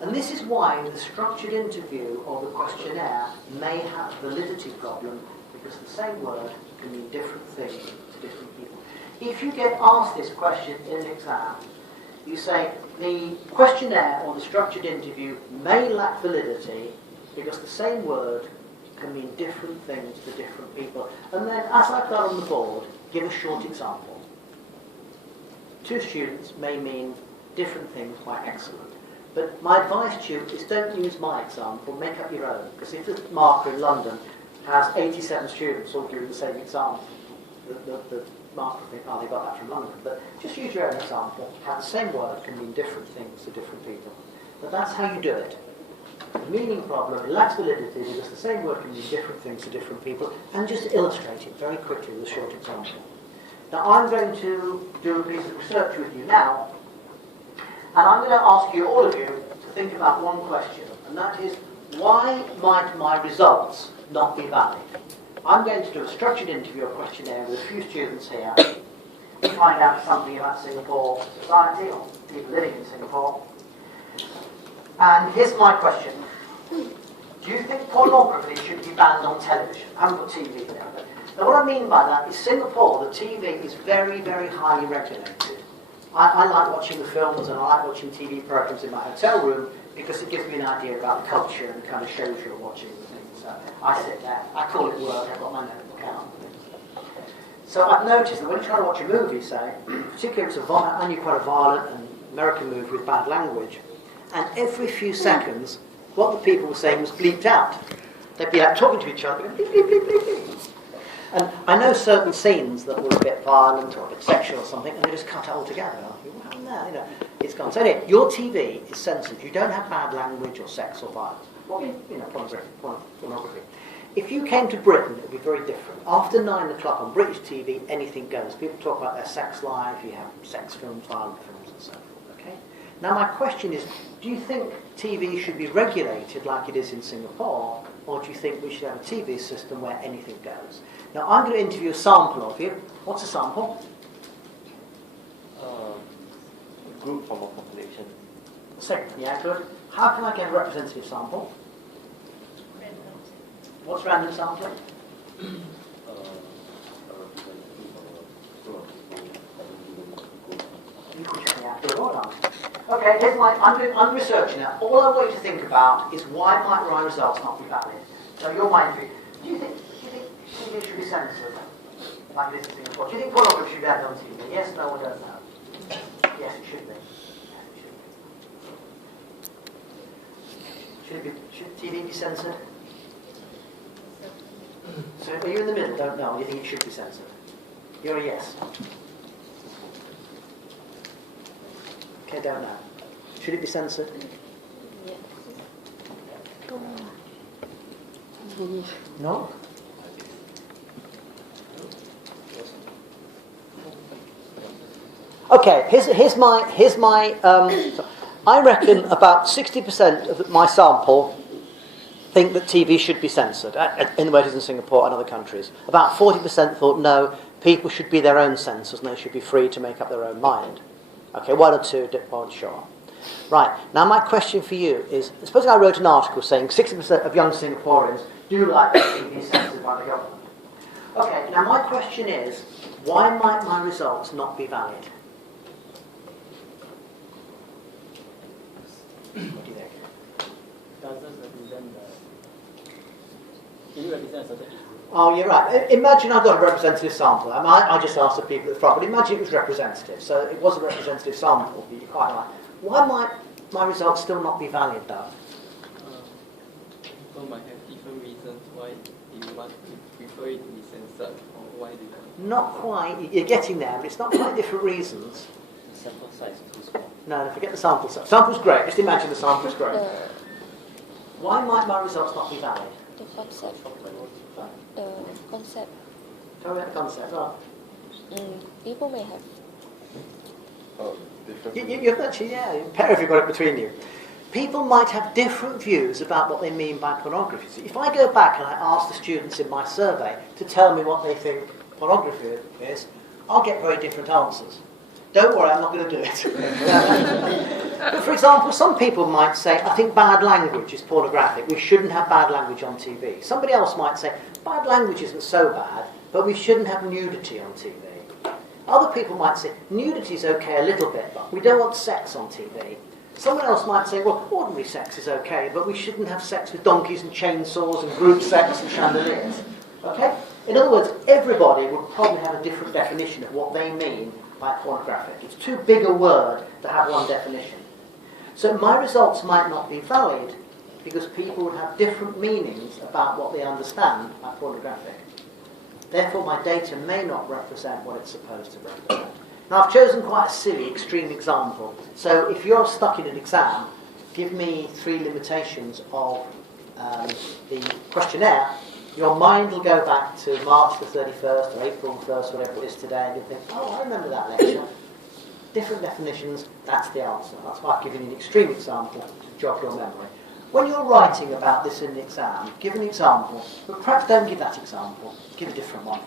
And this is why the structured interview or the questionnaire may have a validity problem, because the same word can mean different things to different people. If you get asked this question in an exam, you say the questionnaire or the structured interview may lack validity because the same word can mean different things to different people. And then, as I've got on the board, give a short example. 2 students may mean different things by excellent. But my advice to you is don't use my example, make up your own. Because if the marker in London has 87 students all doing the same exam, the marker will think, oh, they got that from London. But just use your own example. How the same word can mean different things to different people. But that's how you do it. The meaning problem, it lacks validity because the same word can mean different things to different people. And just illustrate it very quickly with a short example. Now I'm going to do a piece of research with you now. And I'm going to ask you, all of you, to think about one question. And that is, why might my results not be valid? I'm going to do a structured interview or questionnaire with a few students here to find out something about Singapore society or people living in Singapore. And here's my question. Do you think pornography should be banned on television? I haven't got TV there. But now what I mean by that is Singapore, the TV is very, very highly regulated. I like watching the films and I like watching TV programs in my hotel room because it gives me an idea about the culture and the kind of shows you're watching and things. So I sit there, I call it work, I've got my notebook out. So I've noticed that when you try to watch a movie, say, particularly if it's only quite a violent and American movie with bad language, and every few seconds, what the people were saying was bleeped out. They'd be like talking to each other, bleep, bleep, bleep, bleep, bleep. And I know certain scenes that were a bit violent or a bit sexual or something, and they just cut it all together. What happened there? You know, it's gone. So anyway, your TV is censored. You don't have bad language or sex or violence. Pornography. If you came to Britain, it would be very different. After 9 o'clock on British TV, anything goes. People talk about their sex life. You have sex films, violent films, and so forth. Okay. Now my question is, do you think TV should be regulated like it is in Singapore, or do you think we should have a TV system where anything goes? Now, I'm going to interview a sample of you. What's a sample? A group from a population. Second, yeah, good. How can I get a representative sample? Random. What's random sampling? A representative of a group of people haven't given a group. You could check me out. Good, all right. Okay, here's I'm researching now. All I want you to think about is why might my results not be valid? So your mind, do you think TV should be censored like this in Singapore? Do you think pornography should be had on TV? Yes, no, or don't know? Yes, it should be. Yes, it should be. Should TV be censored? So are you in the middle? Don't know. You think it should be censored? You're a yes. Okay, don't know. Should it be censored? No? Okay, here's my I reckon about 60% of my sample think that TV should be censored, in the way it is in Singapore and other countries. About 40% thought no, people should be their own censors and they should be free to make up their own mind. Okay, 1 or 2 aren't sure. Right, now my question for you is, supposing I wrote an article saying 60% of young Singaporeans do like TV censored by the government. Okay, now my question is, why might my results not be valid? What do you think? Doesn't represent the... It represents the issue. Oh, you're right. Imagine I got a representative sample. I just asked the people at the front, but imagine it was representative. So it was a representative sample, but you're quite right. Why might my results still not be valid, though? people might have different reasons why you want to prefer it to be censored, or why they want. Not quite. You're getting there, but it's not quite different reasons. The sample size too small. No, forget the sample size. Sample's great. Just imagine the sample's great. The, Why might my results not be valid? the concept. The concept. Tell me about the concept. Right. People may have. Oh, different. You've actually, yeah, pair if you've got it between you. People might have different views about what they mean by pornography. So if I go back and I ask the students in my survey to tell me what they think pornography is, I'll get very different answers. Don't worry, I'm not going to do it. But for example, some people might say, I think bad language is pornographic. We shouldn't have bad language on TV. Somebody else might say, bad language isn't so bad, but we shouldn't have nudity on TV. Other people might say, nudity is okay a little bit, but we don't want sex on TV. Someone else might say, well, ordinary sex is okay, but we shouldn't have sex with donkeys and chainsaws and group sex and chandeliers. Okay? In other words, everybody would probably have a different definition of what they mean by pornographic. It's too big a word to have one definition. So my results might not be valid because people would have different meanings about what they understand by pornographic. Therefore, my data may not represent what it's supposed to represent. Now, I've chosen quite a silly, extreme example. So if you're stuck in an exam, give me 3 limitations of the questionnaire. Your mind will go back to March the 31st or April the 1st, whatever it is today, and you'll think, oh, I remember that lecture. Different definitions, that's the answer. That's why I've given you an extreme example to jog your memory. When you're writing about this in the exam, give an example, but perhaps don't give that example. Give a different one.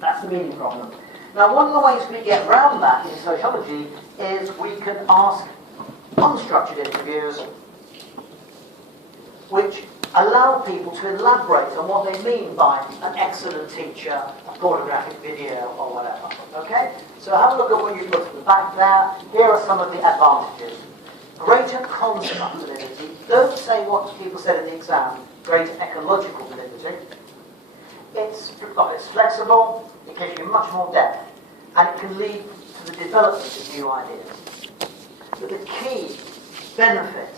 That's the meaning problem. Now, one of the ways we get around that in sociology is we can ask unstructured interviews which allow people to elaborate on what they mean by an excellent teacher, a pornographic video, or whatever. Okay? So have a look at what you've put at the back there. Here are some of the advantages. Greater concept validity. Don't say what people said in the exam. Greater ecological validity. It's flexible. It gives you much more depth. And it can lead to the development of new ideas. But the key benefit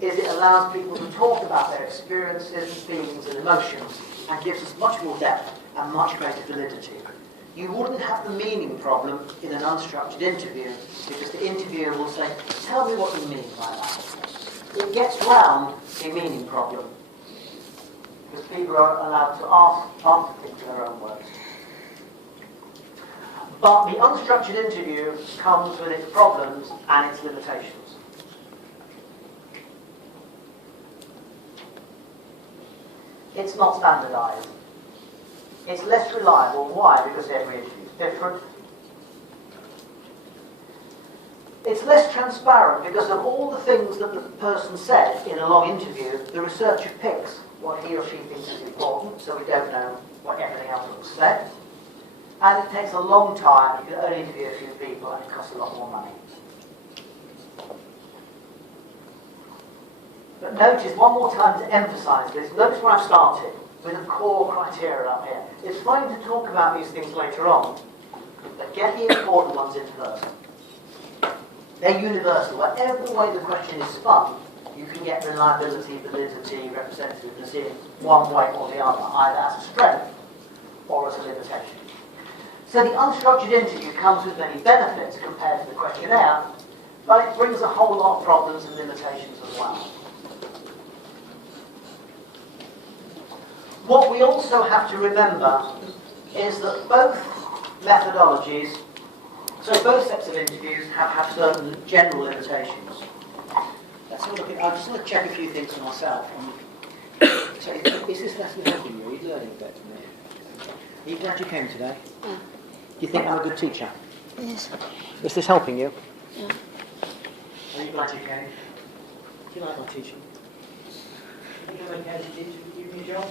is it allows people to talk about their experiences, feelings and emotions and gives us much more depth and much greater validity. You wouldn't have the meaning problem in an unstructured interview because the interviewer will say, tell me what you mean by that. It gets round the meaning problem because people are allowed to answer things in their own words. But the unstructured interview comes with its problems and its limitations. It's not standardised. It's less reliable. Why? Because every interview is different. It's less transparent because of all the things that the person said in a long interview, the researcher picks what he or she thinks is important, so we don't know what everything else was said. And it takes a long time. You can only interview a few people and it costs a lot more money. But notice, one more time to emphasise this, notice where I've started, with a core criteria up here. It's fine to talk about these things later on, but get the important ones in first. They're universal. Whatever way the question is spun, you can get reliability, validity, representativeness in one way or the other, either as a strength or as a limitation. So the unstructured interview comes with many benefits compared to the questionnaire, but it brings a whole lot of problems and limitations as well. What we also have to remember is that both methodologies, so both sets of interviews have certain general limitations. Let's have a look at, I just want to check a few things for myself. So is this lesson helping you? Are you learning a bit from me? Are you glad you came today? Yeah. Do you think I'm a good teacher? Yes. Is this helping you? Yeah. Are you glad you came? Do you like my teaching? Do you think I'm okay to do your job?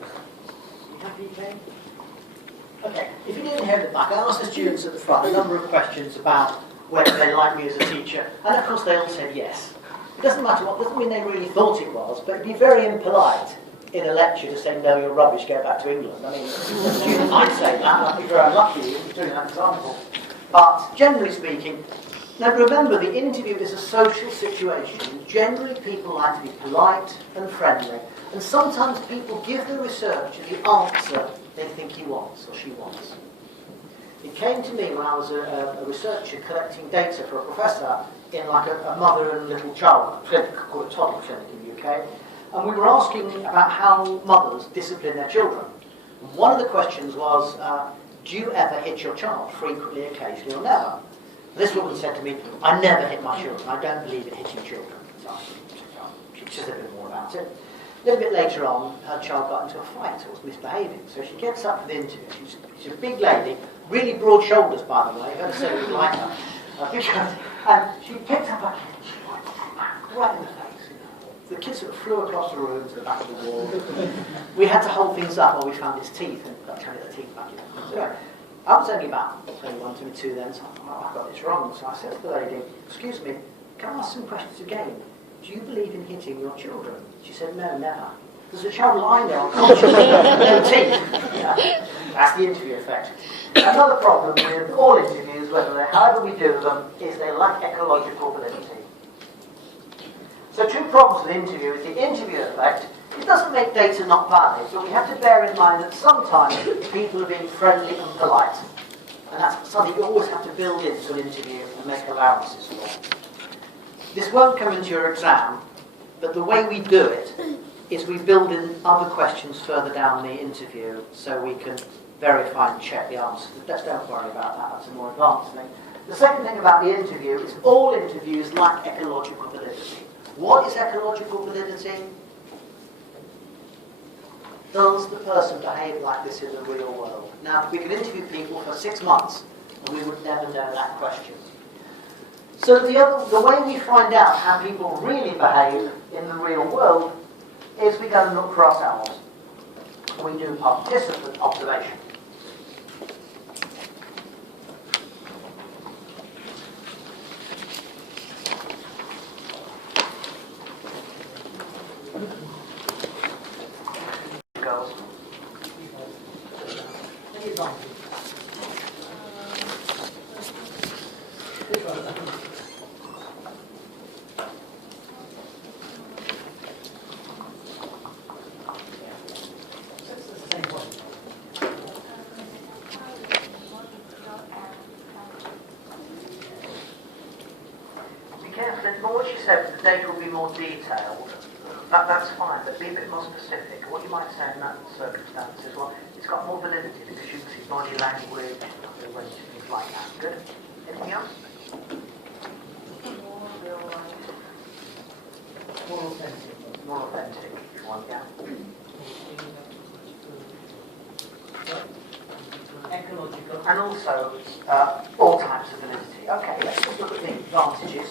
You happy you came? Okay, if you didn't hear at the back, I asked the students at the front a number of questions about whether they like me as a teacher, and of course they all said yes. It doesn't matter what, doesn't mean they really thought it was, but it'd be very impolite in a lecture to say, no, you're rubbish, go back to England. I mean, a student might say that, I'd be very unlucky if you're doing that example. But generally speaking, Now remember, the interview is a social situation. Generally people like to be polite and friendly, and sometimes people give the researcher the answer they think he wants or she wants. It came to me when I was a researcher collecting data for a professor in like a mother and little child clinic called a toddler clinic in the UK, and we were asking about how mothers discipline their children. And one of the questions was, do you ever hit your child? Frequently, occasionally, or never? This woman said to me, I never hit my children. I don't believe in hitting children. So she said a bit more about it. A little bit later on, her child got into a fight or was misbehaving. So she gets up for the interview. She's a big lady, really broad shoulders, by the way. I've heard her say we like her. And she picked up her kid and she went right in the face. You know. The kid sort of flew across the room to the back of the wall. We had to hold things up while we found his teeth and got to get the teeth back in. So, I was only about 21, 22 then, so I got this wrong. So I said to the lady, excuse me, can I ask some questions again? Do you believe in hitting your children? She said, no, never. There's a child lying there unconscious, no teeth. Yeah. That's the interview effect. Another problem with all interviews, however we do them, is they lack ecological validity. So two problems with interview is the interview effect. It doesn't make data not valid, but we have to bear in mind that sometimes people are being friendly and polite. And that's something you always have to build into an interview and make allowances for. This won't come into your exam, but the way we do it is we build in other questions further down the interview so we can verify and check the answers. But don't worry about that, that's a more advanced thing. The second thing about the interview is all interviews lack ecological validity. What is ecological validity? Does the person behave like this in the real world? Now, we can interview people for 6 months and we would never know that question. So the way we find out how people really behave in the real world is we go and look for ourselves. We do participant observation. Girls. What she said, the data will be more detailed. That's fine, but be a bit more specific. What you might say in that circumstance is, well, it's got more validity because you can see body language, things like that. Good? Anything else? More authentic. More authentic, if you want, yeah. Ecological. And also, all types of validity. Okay, let's just look at the advantages.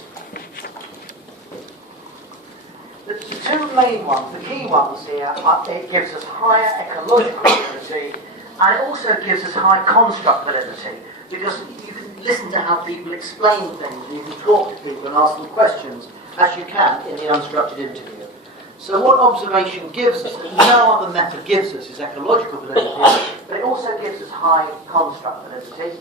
The two main ones, the key ones here, it gives us higher ecological validity and it also gives us high construct validity because you can listen to how people explain things and you can talk to people and ask them questions as you can in the unstructured interview. So what observation gives us that no other method gives us is ecological validity, but it also gives us high construct validity.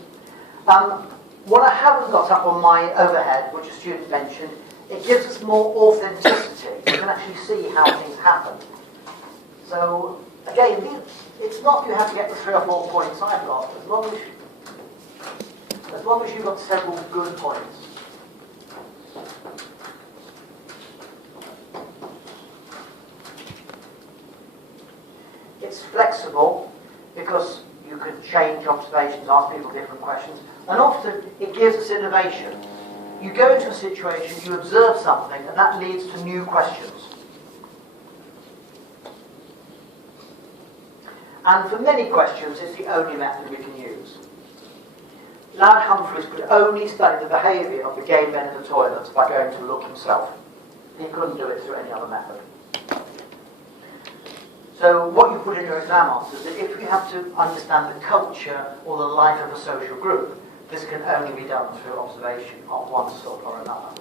What I haven't got up on my overhead, which a student mentioned, it gives us more authenticity. You can actually see how things happen. So, again, it's not you have to get the 3 or 4 points I've got, as long as you've got several good points. It's flexible because you can change observations, ask people different questions, and often it gives us innovation. You go into a situation, you observe something, and that leads to new questions. And for many questions, it's the only method we can use. Loud Humphreys could only study the behaviour of the gay men in the toilets by going to look himself. He couldn't do it through any other method. So what you put in your exam answers is that if you have to understand the culture or the life of a social group, this can only be done through observation of one sort or another.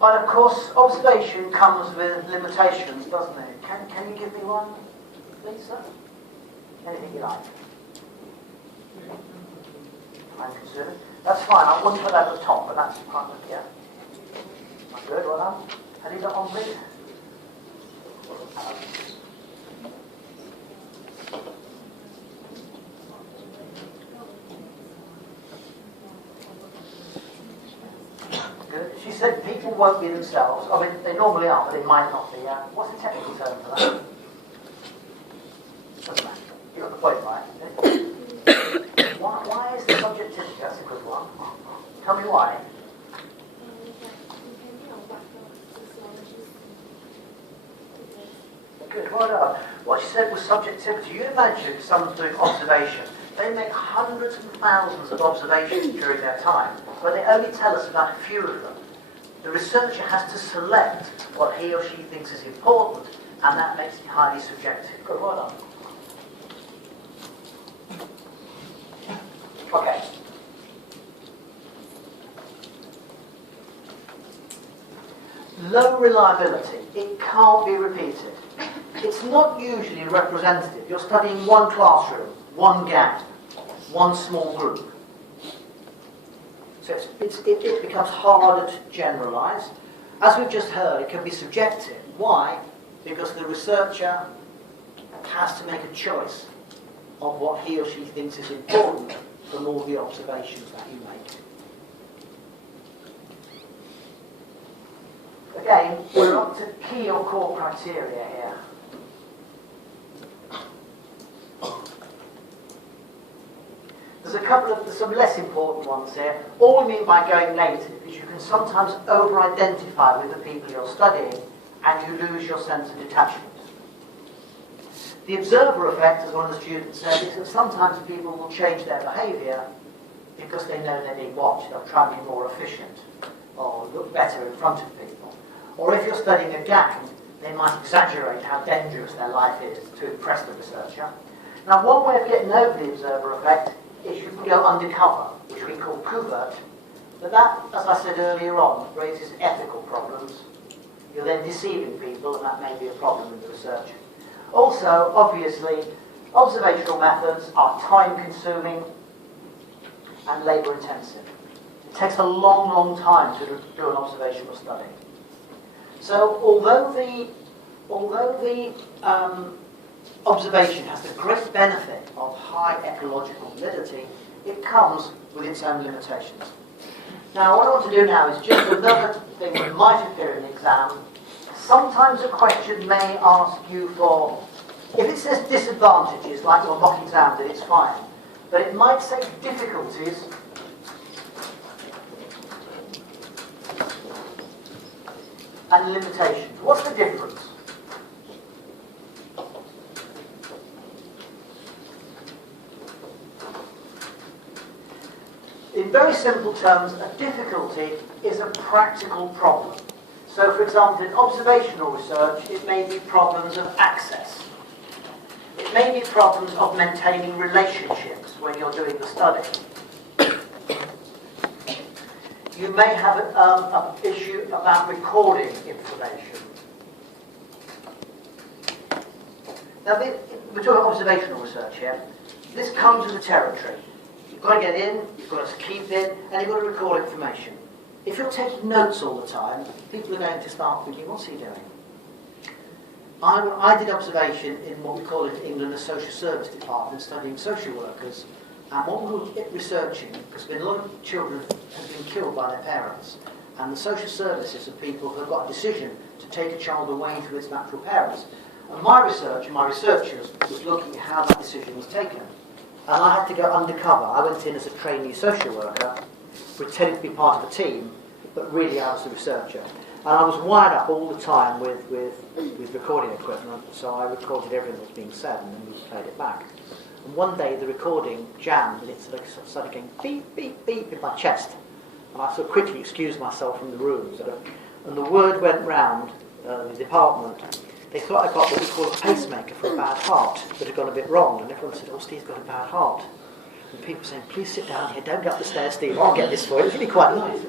But of course, observation comes with limitations, doesn't it? Can you give me one, please, sir? Anything you like. time consuming. That's fine, I wouldn't put that at the top, but that's part of it, yeah. Good, well done. Have you got one, please? Good. She said people won't be themselves. I mean, they normally are, but they might not be. What's the technical term for that? Doesn't matter. You got the point right. Why is the subjectivity? That's a good one. Tell me why. Good, well done. What she said was subjectivity. You imagine someone's doing observation. They make hundreds and thousands of observations during their time, but they only tell us about a few of them. The researcher has to select what he or she thinks is important, and that makes it highly subjective. Good, well done. Okay. Low reliability. It can't be repeated. It's not usually representative. You're studying one classroom, one gang, one small group. So it becomes harder to generalise. As we've just heard, it can be subjective. Why? Because the researcher has to make a choice of what he or she thinks is important from all the observations that you make. Again, we're up to key or core criteria here. There's some less important ones here. All we mean by going native is you can sometimes over-identify with the people you're studying and you lose your sense of detachment. The observer effect, as one of the students said, is that sometimes people will change their behaviour because they know they're being watched. They'll try and be more efficient or look better in front of people. Or if you're studying a gang, they might exaggerate how dangerous their life is to impress the researcher. Now, one way of getting over the observer effect is you can go undercover, which we call covert. But that, as I said earlier on, raises ethical problems. You're then deceiving people, and that may be a problem with the research. Also, obviously, observational methods are time-consuming and labour-intensive. It takes a long, long time to do an observational study. So, although the observation has the great benefit of high ecological validity, it comes with its own limitations. Now, what I want to do now is just another thing that might appear in the exam. Sometimes a question may ask you for, if it says disadvantages, like your mock exam did, it's fine. But it might say difficulties and limitations. What's the difference? In very simple terms, a difficulty is a practical problem. So, for example, in observational research, it may be problems of access. It may be problems of maintaining relationships when you're doing the study. You may have an issue about recording information. Now, we're talking observational research here. This comes with the territory. You've got to get in, you've got to keep in, and you've got to record information. If you're taking notes all the time, people are going to start thinking, what's he doing? I did observation in what we call in England a social service department, studying social workers. And what we were researching, because a lot of children have been killed by their parents, and the social services of people who have got a decision to take a child away to its natural parents. And my research and my researchers was looking at how that decision was taken. And I had to go undercover. I went in as a trainee social worker, pretending to be part of a team, but really I was a researcher. And I was wired up all the time with recording equipment, so I recorded everything that was being said and then we played it back. And one day the recording jammed and it started going beep, beep, beep in my chest. And I sort of quickly excused myself from the room. And the word went round the department. They thought I got what we call a pacemaker for a bad heart, but had gone a bit wrong. And everyone said, oh, Steve's got a bad heart. And people saying, please sit down here, don't go up the stairs, Steve, I'll get this for you. It's really quite nice.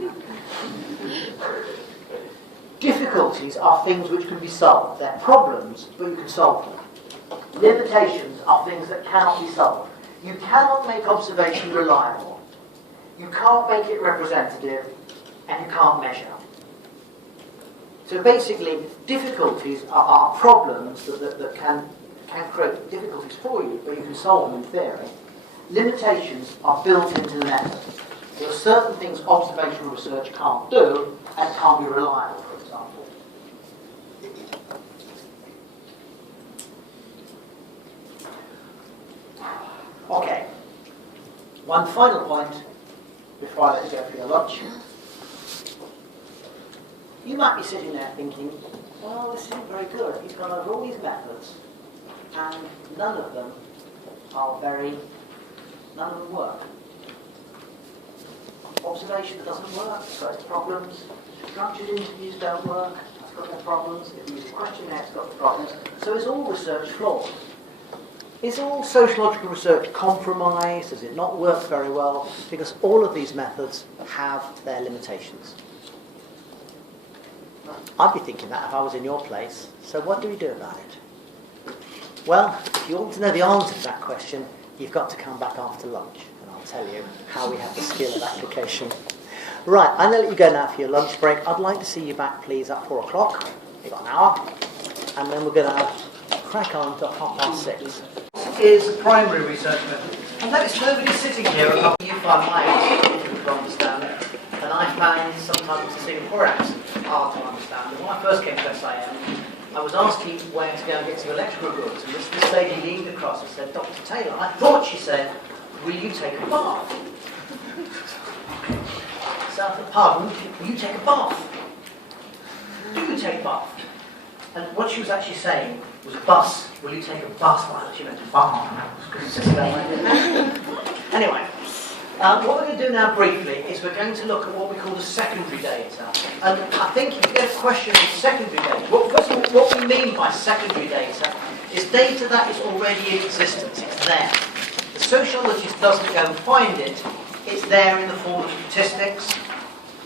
Difficulties are things which can be solved. They're problems, but you can solve them. Limitations are things that cannot be solved. You cannot make observation reliable. you can't make it representative, and you can't measure. So basically, difficulties are problems that can create difficulties for you, but you can solve them in theory. Limitations are built into the method. There are certain things observational research can't do, and can't be reliable, for example. Okay. One final point before I let you go for your lunch. You might be sitting there thinking, well, this isn't very good. He's gone over all these methods, and none of them work. Observation doesn't work, it's got its problems. Structured interviews don't work, it's got their problems. If you use a questionnaire, it's got its problems. So it's all research flawed. Is all sociological research compromised? Does it not work very well? Because all of these methods have their limitations. I'd be thinking that if I was in your place. So what do we do about it? Well, if you want to know the answer to that question, you've got to come back after lunch, and I'll tell you how we have the skill of application. Right, I'm going to let you go now for your lunch break. I'd like to see you back, please, at 4 o'clock. You've got an hour. And then we're going to crack on to 6:30. Is a primary research method. And notice nobody's sitting here apart from you find my accent difficult to understand, and I find sometimes the Singapore accent hard to understand. And when I first came to SIM, I was asking where to go and get some electrical goods, and this lady leaned across and said, Dr. Taylor, I thought she said, will you take a bath? So I thought, pardon, will you take a bath? Do you take a bath? And what she was actually saying was a bus. Will you take a bus? Well, she meant a bath. Anyway, what we're going to do now briefly is we're going to look at what we call the secondary data. And I think if you get a question on secondary data, first of all, what we mean by secondary data is data that is already in existence. It's there. The sociologist doesn't go and find it. It's there in the form of statistics.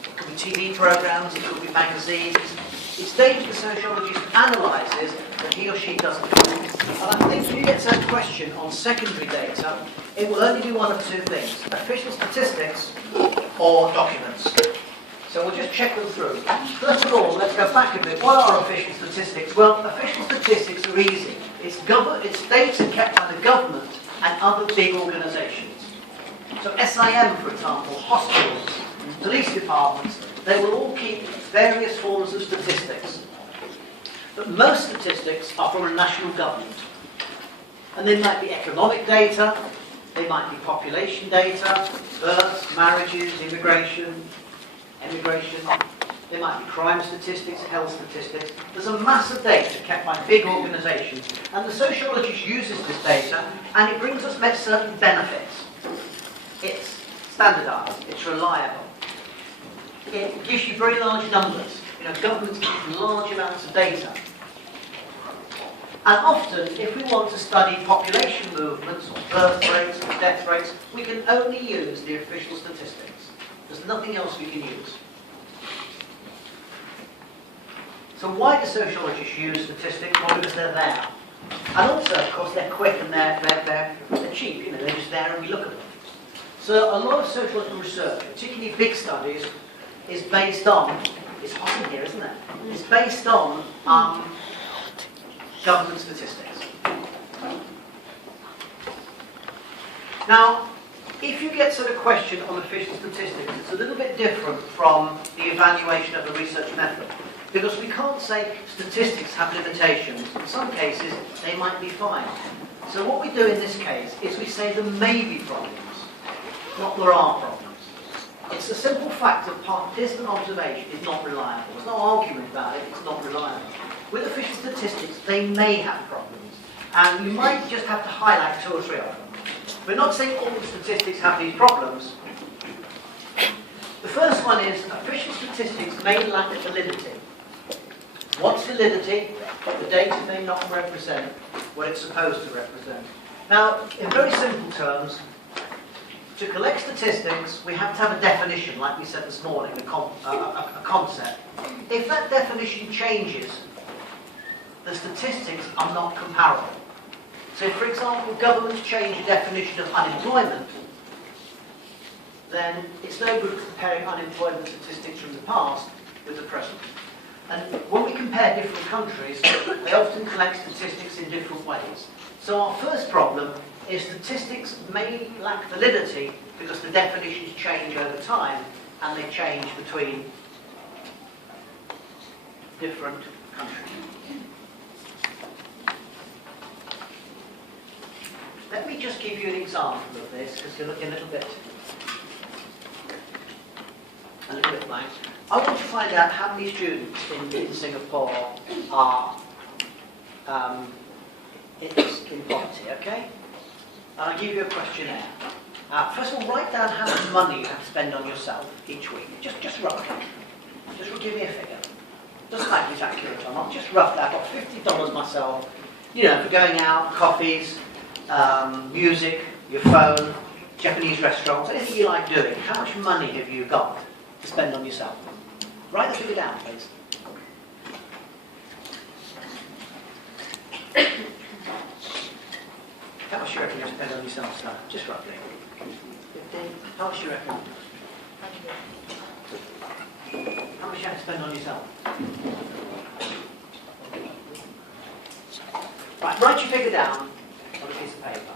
It could be TV programs. It could be magazines. It's data the sociologist analyses that he or she doesn't know. And I think if you get to a question on secondary data, it will only be one of two things: official statistics or documents. So we'll just check them through. First of all, let's go back a bit. What are official statistics? Well, official statistics are easy. It's data kept by the government and other big organisations. So SIM, for example, hospitals, police departments, they will all keep various forms of statistics. But most statistics are from a national government. And they might be economic data, they might be population data, births, marriages, immigration, emigration. They might be crime statistics, health statistics. There's a mass of data kept by big organisations. And the sociologist uses this data and it brings us certain benefits. It's standardised, it's reliable. It gives you very large numbers. Governments keep large amounts of data. And often, if we want to study population movements, or birth rates, or death rates, we can only use the official statistics. There's nothing else we can use. So why do sociologists use statistics? Well, because they're there. And also, of course, they're quick and they're cheap. They're just there and we look at them. So a lot of sociological research, particularly big studies, is based on, it's hot in here, isn't it? It's based on government statistics. Now, if you get sort of question on official statistics, it's a little bit different from the evaluation of the research method. Because we can't say statistics have limitations. In some cases, they might be fine. So what we do in this case is we say there may be problems, not there are problems. It's the simple fact that participant observation is not reliable. There's no argument about it, it's not reliable. With official statistics, they may have problems. And you might just have to highlight 2 or 3 of them. We're not saying all the statistics have these problems. The first one is official statistics may lack validity. What's validity? The data may not represent what it's supposed to represent. Now, in very simple terms, to collect statistics, we have to have a definition, like we said this morning, a concept. If that definition changes, the statistics are not comparable. So, for example, governments change the definition of unemployment, then it's no good comparing unemployment statistics from the past with the present. And when we compare different countries, they often collect statistics in different ways. So our first problem is statistics may lack validity because the definitions change over time and they change between different countries. Let me just give you an example of this because you're looking a little bit blank. I want to find out how many students in Singapore are in poverty, okay? And I'll give you a questionnaire. First of all, write down how much money you have to spend on yourself each week. Just roughly. Just give me a figure. Doesn't matter if it's accurate or not, just roughly. I've got $50 myself, you know, for going out, coffees, music, your phone, Japanese restaurants, anything you like doing. How much money have you got to spend on yourself? Write the figure down, please. How much do you reckon you spend on yourself, sir? Just roughly. 15? How much do you reckon? How much do you have to spend on yourself? Right, write your figure down on a piece of paper.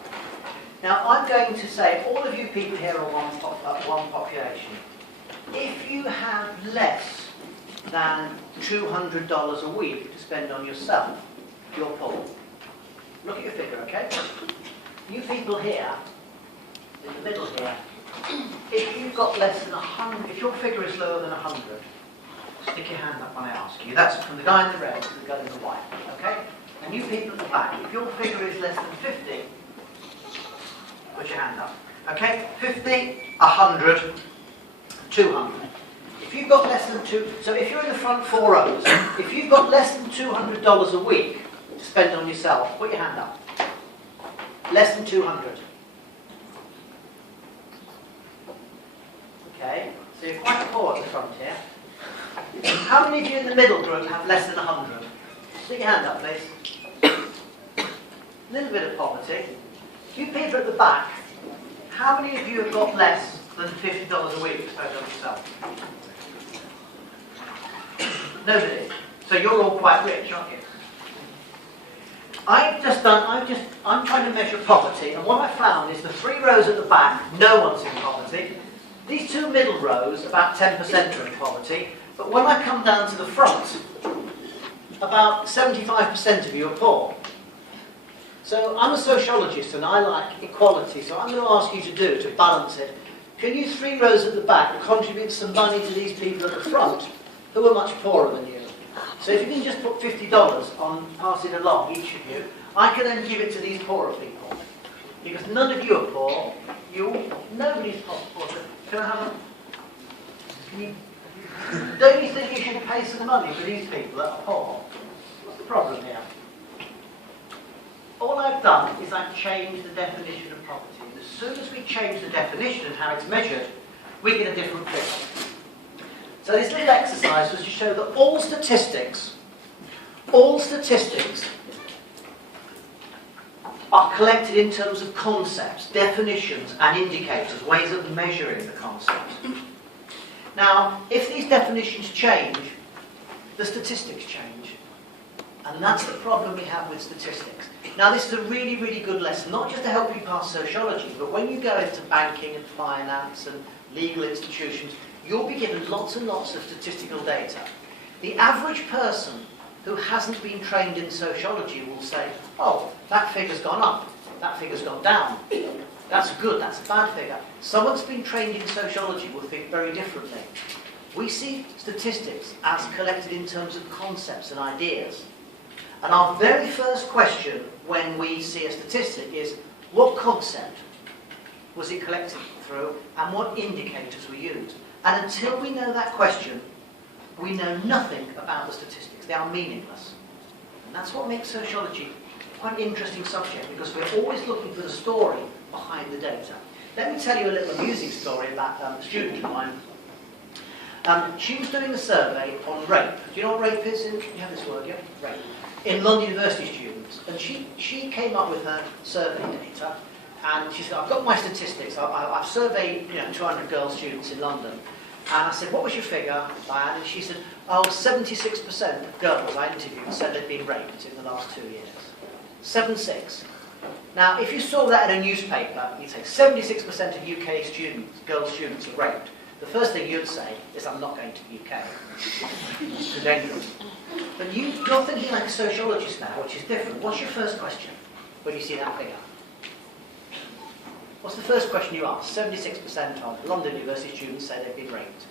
Now, I'm going to say, all of you people here are one population. If you have less than $200 a week to spend on yourself, you're poor. Look at your figure, okay? You people here, in the middle here, if you've got less than 100, if your figure is lower than 100, stick your hand up when I ask you. That's from the guy in the red to the guy in the white, okay? And you people at the back, if your figure is less than 50, put your hand up. Okay? 50, 100, 200. If you've got less than so if you're in the front 4 rows, if you've got less than $200 a week to spend on yourself, put your hand up. Less than 200. Okay? So you're quite poor at the front here. How many of you in the middle group have less than 100? Stick your hand up, please. A little bit of poverty. You people at the back, how many of you have got less than $50 a week to spend on yourself? Nobody. So you're all quite rich, aren't you? I'm trying to measure poverty, and what I found is the 3 rows at the back, no one's in poverty. These 2 middle rows, about 10% are in poverty, but when I come down to the front, about 75% of you are poor. So I'm a sociologist and I like equality, so I'm going to ask you to balance it. Can you 3 rows at the back contribute some money to these people at the front who are much poorer than you? So if you can just put $50 on, pass it along, each of you, I can then give it to these poorer people. Because none of you are poor, nobody's poor. Can I have don't you think you should pay some money for these people that are poor? What's the problem here? All I've done is I've changed the definition of poverty. And as soon as we change the definition and how it's measured, we get a different figure. So this little exercise was to show that all statistics are collected in terms of concepts, definitions and indicators, ways of measuring the concepts. Now, if these definitions change, the statistics change. And that's the problem we have with statistics. Now, this is a really, really good lesson, not just to help you pass sociology, but when you go into banking and finance and legal institutions, you'll be given lots and lots of statistical data. The average person who hasn't been trained in sociology will say, oh, that figure's gone up, that figure's gone down. That's good, that's a bad figure. Someone who's been trained in sociology will think very differently. We see statistics as collected in terms of concepts and ideas. And our very first question when we see a statistic is, what concept was it collected through and what indicators were used? And until we know that question, we know nothing about the statistics. They are meaningless. And that's what makes sociology quite an interesting subject, because we're always looking for the story behind the data. Let me tell you a little amusing story about a student of mine. She was doing a survey on rape. Do you know what rape is? You have this word, yeah? Rape. In London University students. And she came up with her survey data, And she said, I've got my statistics. I've surveyed 200 girl students in London. And I said, what was your figure, Diane? And she said, 76% of girls I interviewed said they'd been raped in the last 2 years. 76. Now, if you saw that in a newspaper, you'd say 76% of UK students, girl students are raped. The first thing you'd say is, I'm not going to the UK. It's too dangerous. But you're thinking like a sociologist now, which is different. What's your first question when you see that figure? What's the first question you ask? 76% of London University students say they've been raped.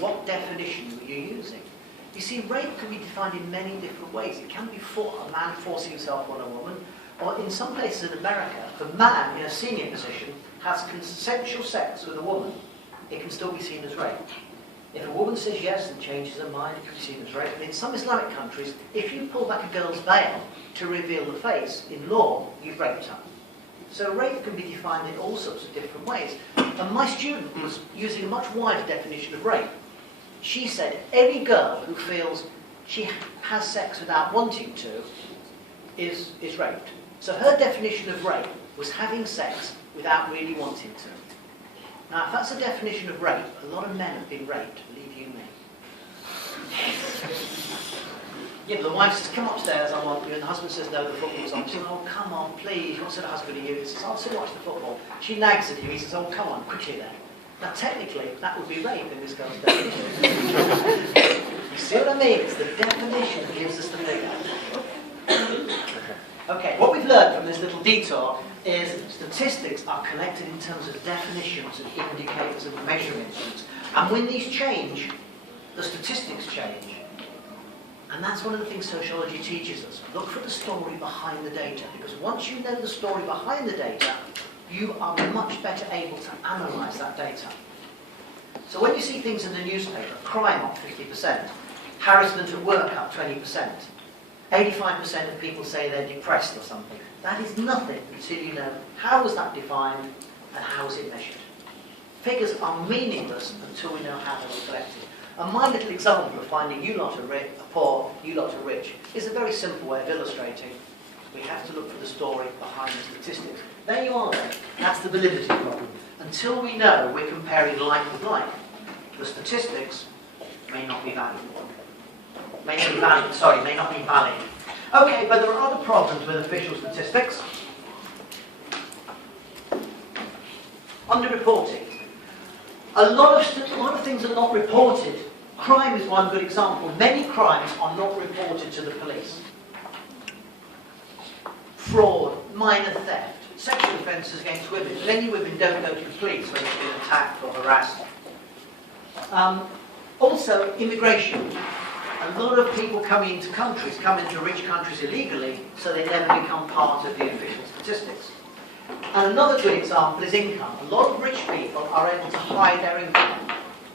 What definition were you using? You see, rape can be defined in many different ways. It can be a man forcing himself on a woman, or in some places in America, if a man in a senior position has consensual sex with a woman, it can still be seen as rape. If a woman says yes and changes her mind, it can be seen as rape. And in some Islamic countries, if you pull back a girl's veil to reveal the face, in law, you've raped her. So rape can be defined in all sorts of different ways. And my student was using a much wider definition of rape. She said any girl who feels she has sex without wanting to is raped. So her definition of rape was having sex without really wanting to. Now, if that's a definition of rape, a lot of men have been raped, believe you me. Yeah, but the wife says, come upstairs, I want you, and the husband says, no, the football's on. She says, oh, come on, please. What's the husband of you? He says, I'll still watch the football. She nags at you. He says, oh, come on, quickly then. Now, technically, that would be rape in this girl's definition. You see what I mean? It's the definition that gives us the figure. Okay, what we've learned from this little detour is statistics are collected in terms of definitions and indicators and measuring instruments. And when these change, the statistics change. And that's one of the things sociology teaches us. Look for the story behind the data, because once you know the story behind the data, you are much better able to analyse that data. So when you see things in the newspaper, crime up 50%, harassment at work up 20%, 85% of people say they're depressed or something, that is nothing until you know how was that defined and how was it measured. Figures are meaningless until we know how they were collected. And my little example of finding you lot are poor, you lot are rich, is a very simple way of illustrating we have to look for the story behind the statistics. There you are then. That's the validity problem. Until we know we're comparing like with like, the statistics may not be valid. May not be valid. Okay, but there are other problems with official statistics. Underreporting. A lot of things are not reported. Crime is one good example. Many crimes are not reported to the police. Fraud, minor theft, sexual offences against women. Many women don't go to the police when they've been attacked or harassed. Also, immigration. A lot of people come into rich countries illegally, so they never become part of the official statistics. And another good example is income. A lot of rich people are able to hide their income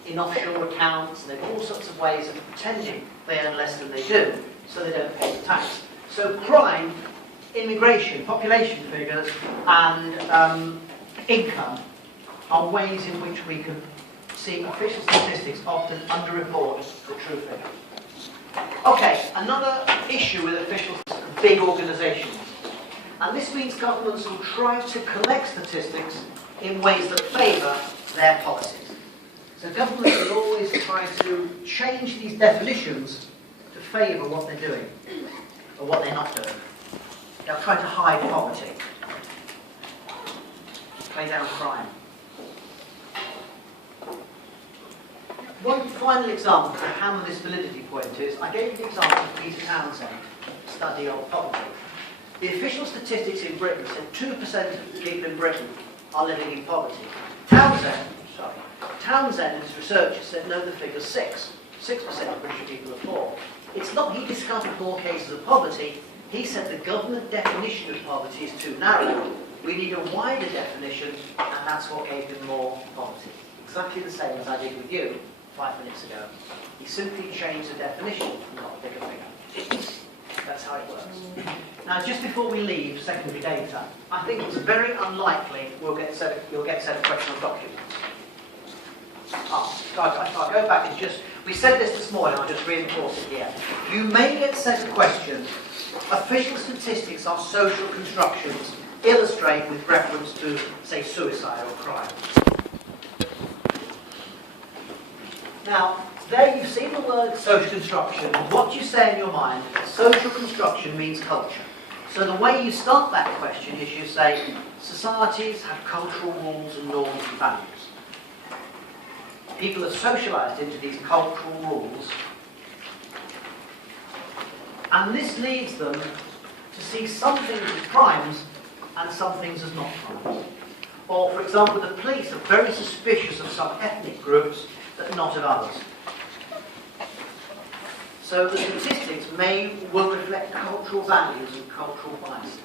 in offshore accounts, and they've all sorts of ways of pretending they earn less than they do, so they don't pay the tax. So crime, immigration, population figures, and income are ways in which we can see official statistics often underreport the true figure. Okay, another issue with official big organisations. And this means governments will try to collect statistics in ways that favour their policies. So governments will always try to change these definitions to favour what they're doing, or what they're not doing. They'll try to hide poverty, play down crime. One final example to hammer this validity point is, I gave you the example of Peter Townsend, study of poverty. The official statistics in Britain said 2% of people in Britain are living in poverty. Townsend and his researchers said no, the figure's 6. 6% of British people are poor. It's not he discovered more cases of poverty, he said the government definition of poverty is too narrow. We need a wider definition, and that's what gave him more poverty. Exactly the same as I did with you 5 minutes ago. He simply changed the definition, not a bigger figure. That's how it works. Now, just before we leave secondary data, I think it's very unlikely you'll get set a question on documents. I'll go back and just, We said this morning, I'll just reinforce it here. You may get sent a question, official statistics on social constructions illustrate with reference to, say, suicide or crime. Now, there you've seen the word social construction. What do you say in your mind? Social construction means culture. So the way you start that question is you say, societies have cultural rules and norms and values. People are socialised into these cultural rules, and this leads them to see some things as crimes and some things as not crimes. Or, for example, the police are very suspicious of some ethnic groups, but not of others. So the statistics will reflect cultural values and cultural biases.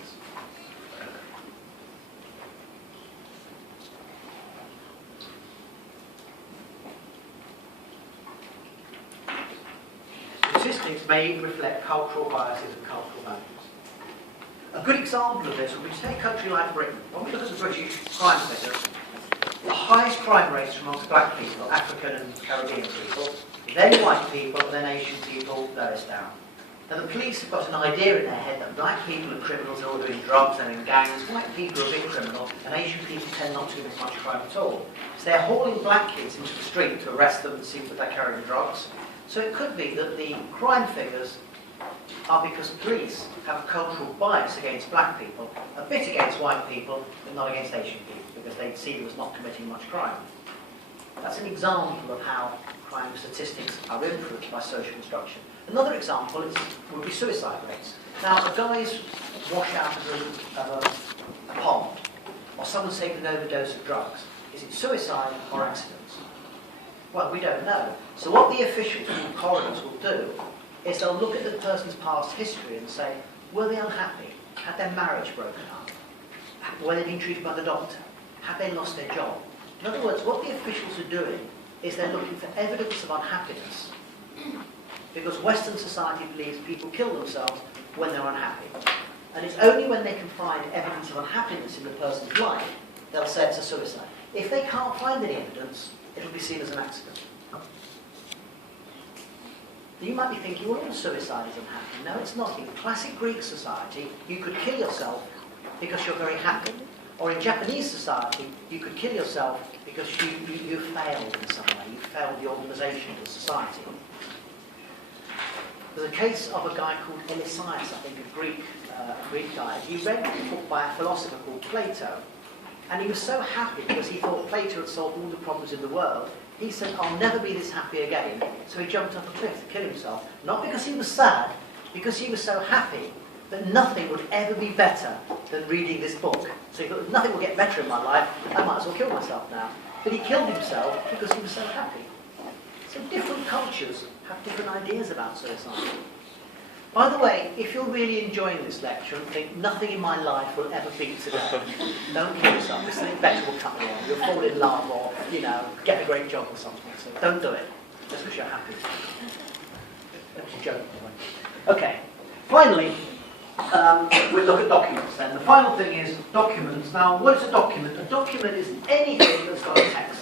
Statistics may reflect cultural biases and cultural values. A good example of this would be to take a country like Britain. When we look at the British crime figures, the highest crime rates are amongst black people, African and Caribbean people, then white people, then Asian people, lowest down. Now the police have got an idea in their head that black people are criminals, they're all doing drugs, they're in gangs, white people are a big criminal, and Asian people tend not to commit much crime at all. So they're hauling black kids into the street to arrest them and see that they're carrying drugs. So it could be that the crime figures are because police have a cultural bias against black people, a bit against white people, but not against Asian people, because they see them as not committing much crime. That's an example of how crime statistics are influenced by social construction. Another example would be suicide rates. Now, a guy's washed out of a pond, or someone's taken an overdose of drugs. Is it suicide or accidents? Well, we don't know. So what the officials and coroners will do is they'll look at the person's past history and say, were they unhappy? Had their marriage broken up? Were they being treated by the doctor? Had they lost their job? In other words, what the officials are doing is they're looking for evidence of unhappiness. Because Western society believes people kill themselves when they're unhappy. And it's only when they can find evidence of unhappiness in the person's life, they'll say it's a suicide. If they can't find any evidence, it'll be seen as an accident. You might be thinking, well, all suicide is unhappy. No, it's not. In classic Greek society, you could kill yourself because you're very happy. Or in Japanese society, you could kill yourself because you failed in some way. You failed the organisation of the society. There's a case of a guy called Elisias, I think, a Greek guy. He read a book by a philosopher called Plato, and he was so happy because he thought Plato had solved all the problems in the world. He said, I'll never be this happy again. So he jumped off a cliff to kill himself. Not because he was sad, because he was so happy that nothing would ever be better than reading this book. So he thought, nothing will get better in my life, I might as well kill myself now. But he killed himself because he was so happy. So different cultures have different ideas about suicide. By the way, if you're really enjoying this lecture and think nothing in my life will ever beat today, don't kill yourself. There's something better will come along. You'll fall in love or, get a great job or something. So don't do it, just because you're happy. That was a joke, by the way. Okay, finally, we'll look at documents then. The final thing is documents. Now, what is a document? A document is anything that's got a text.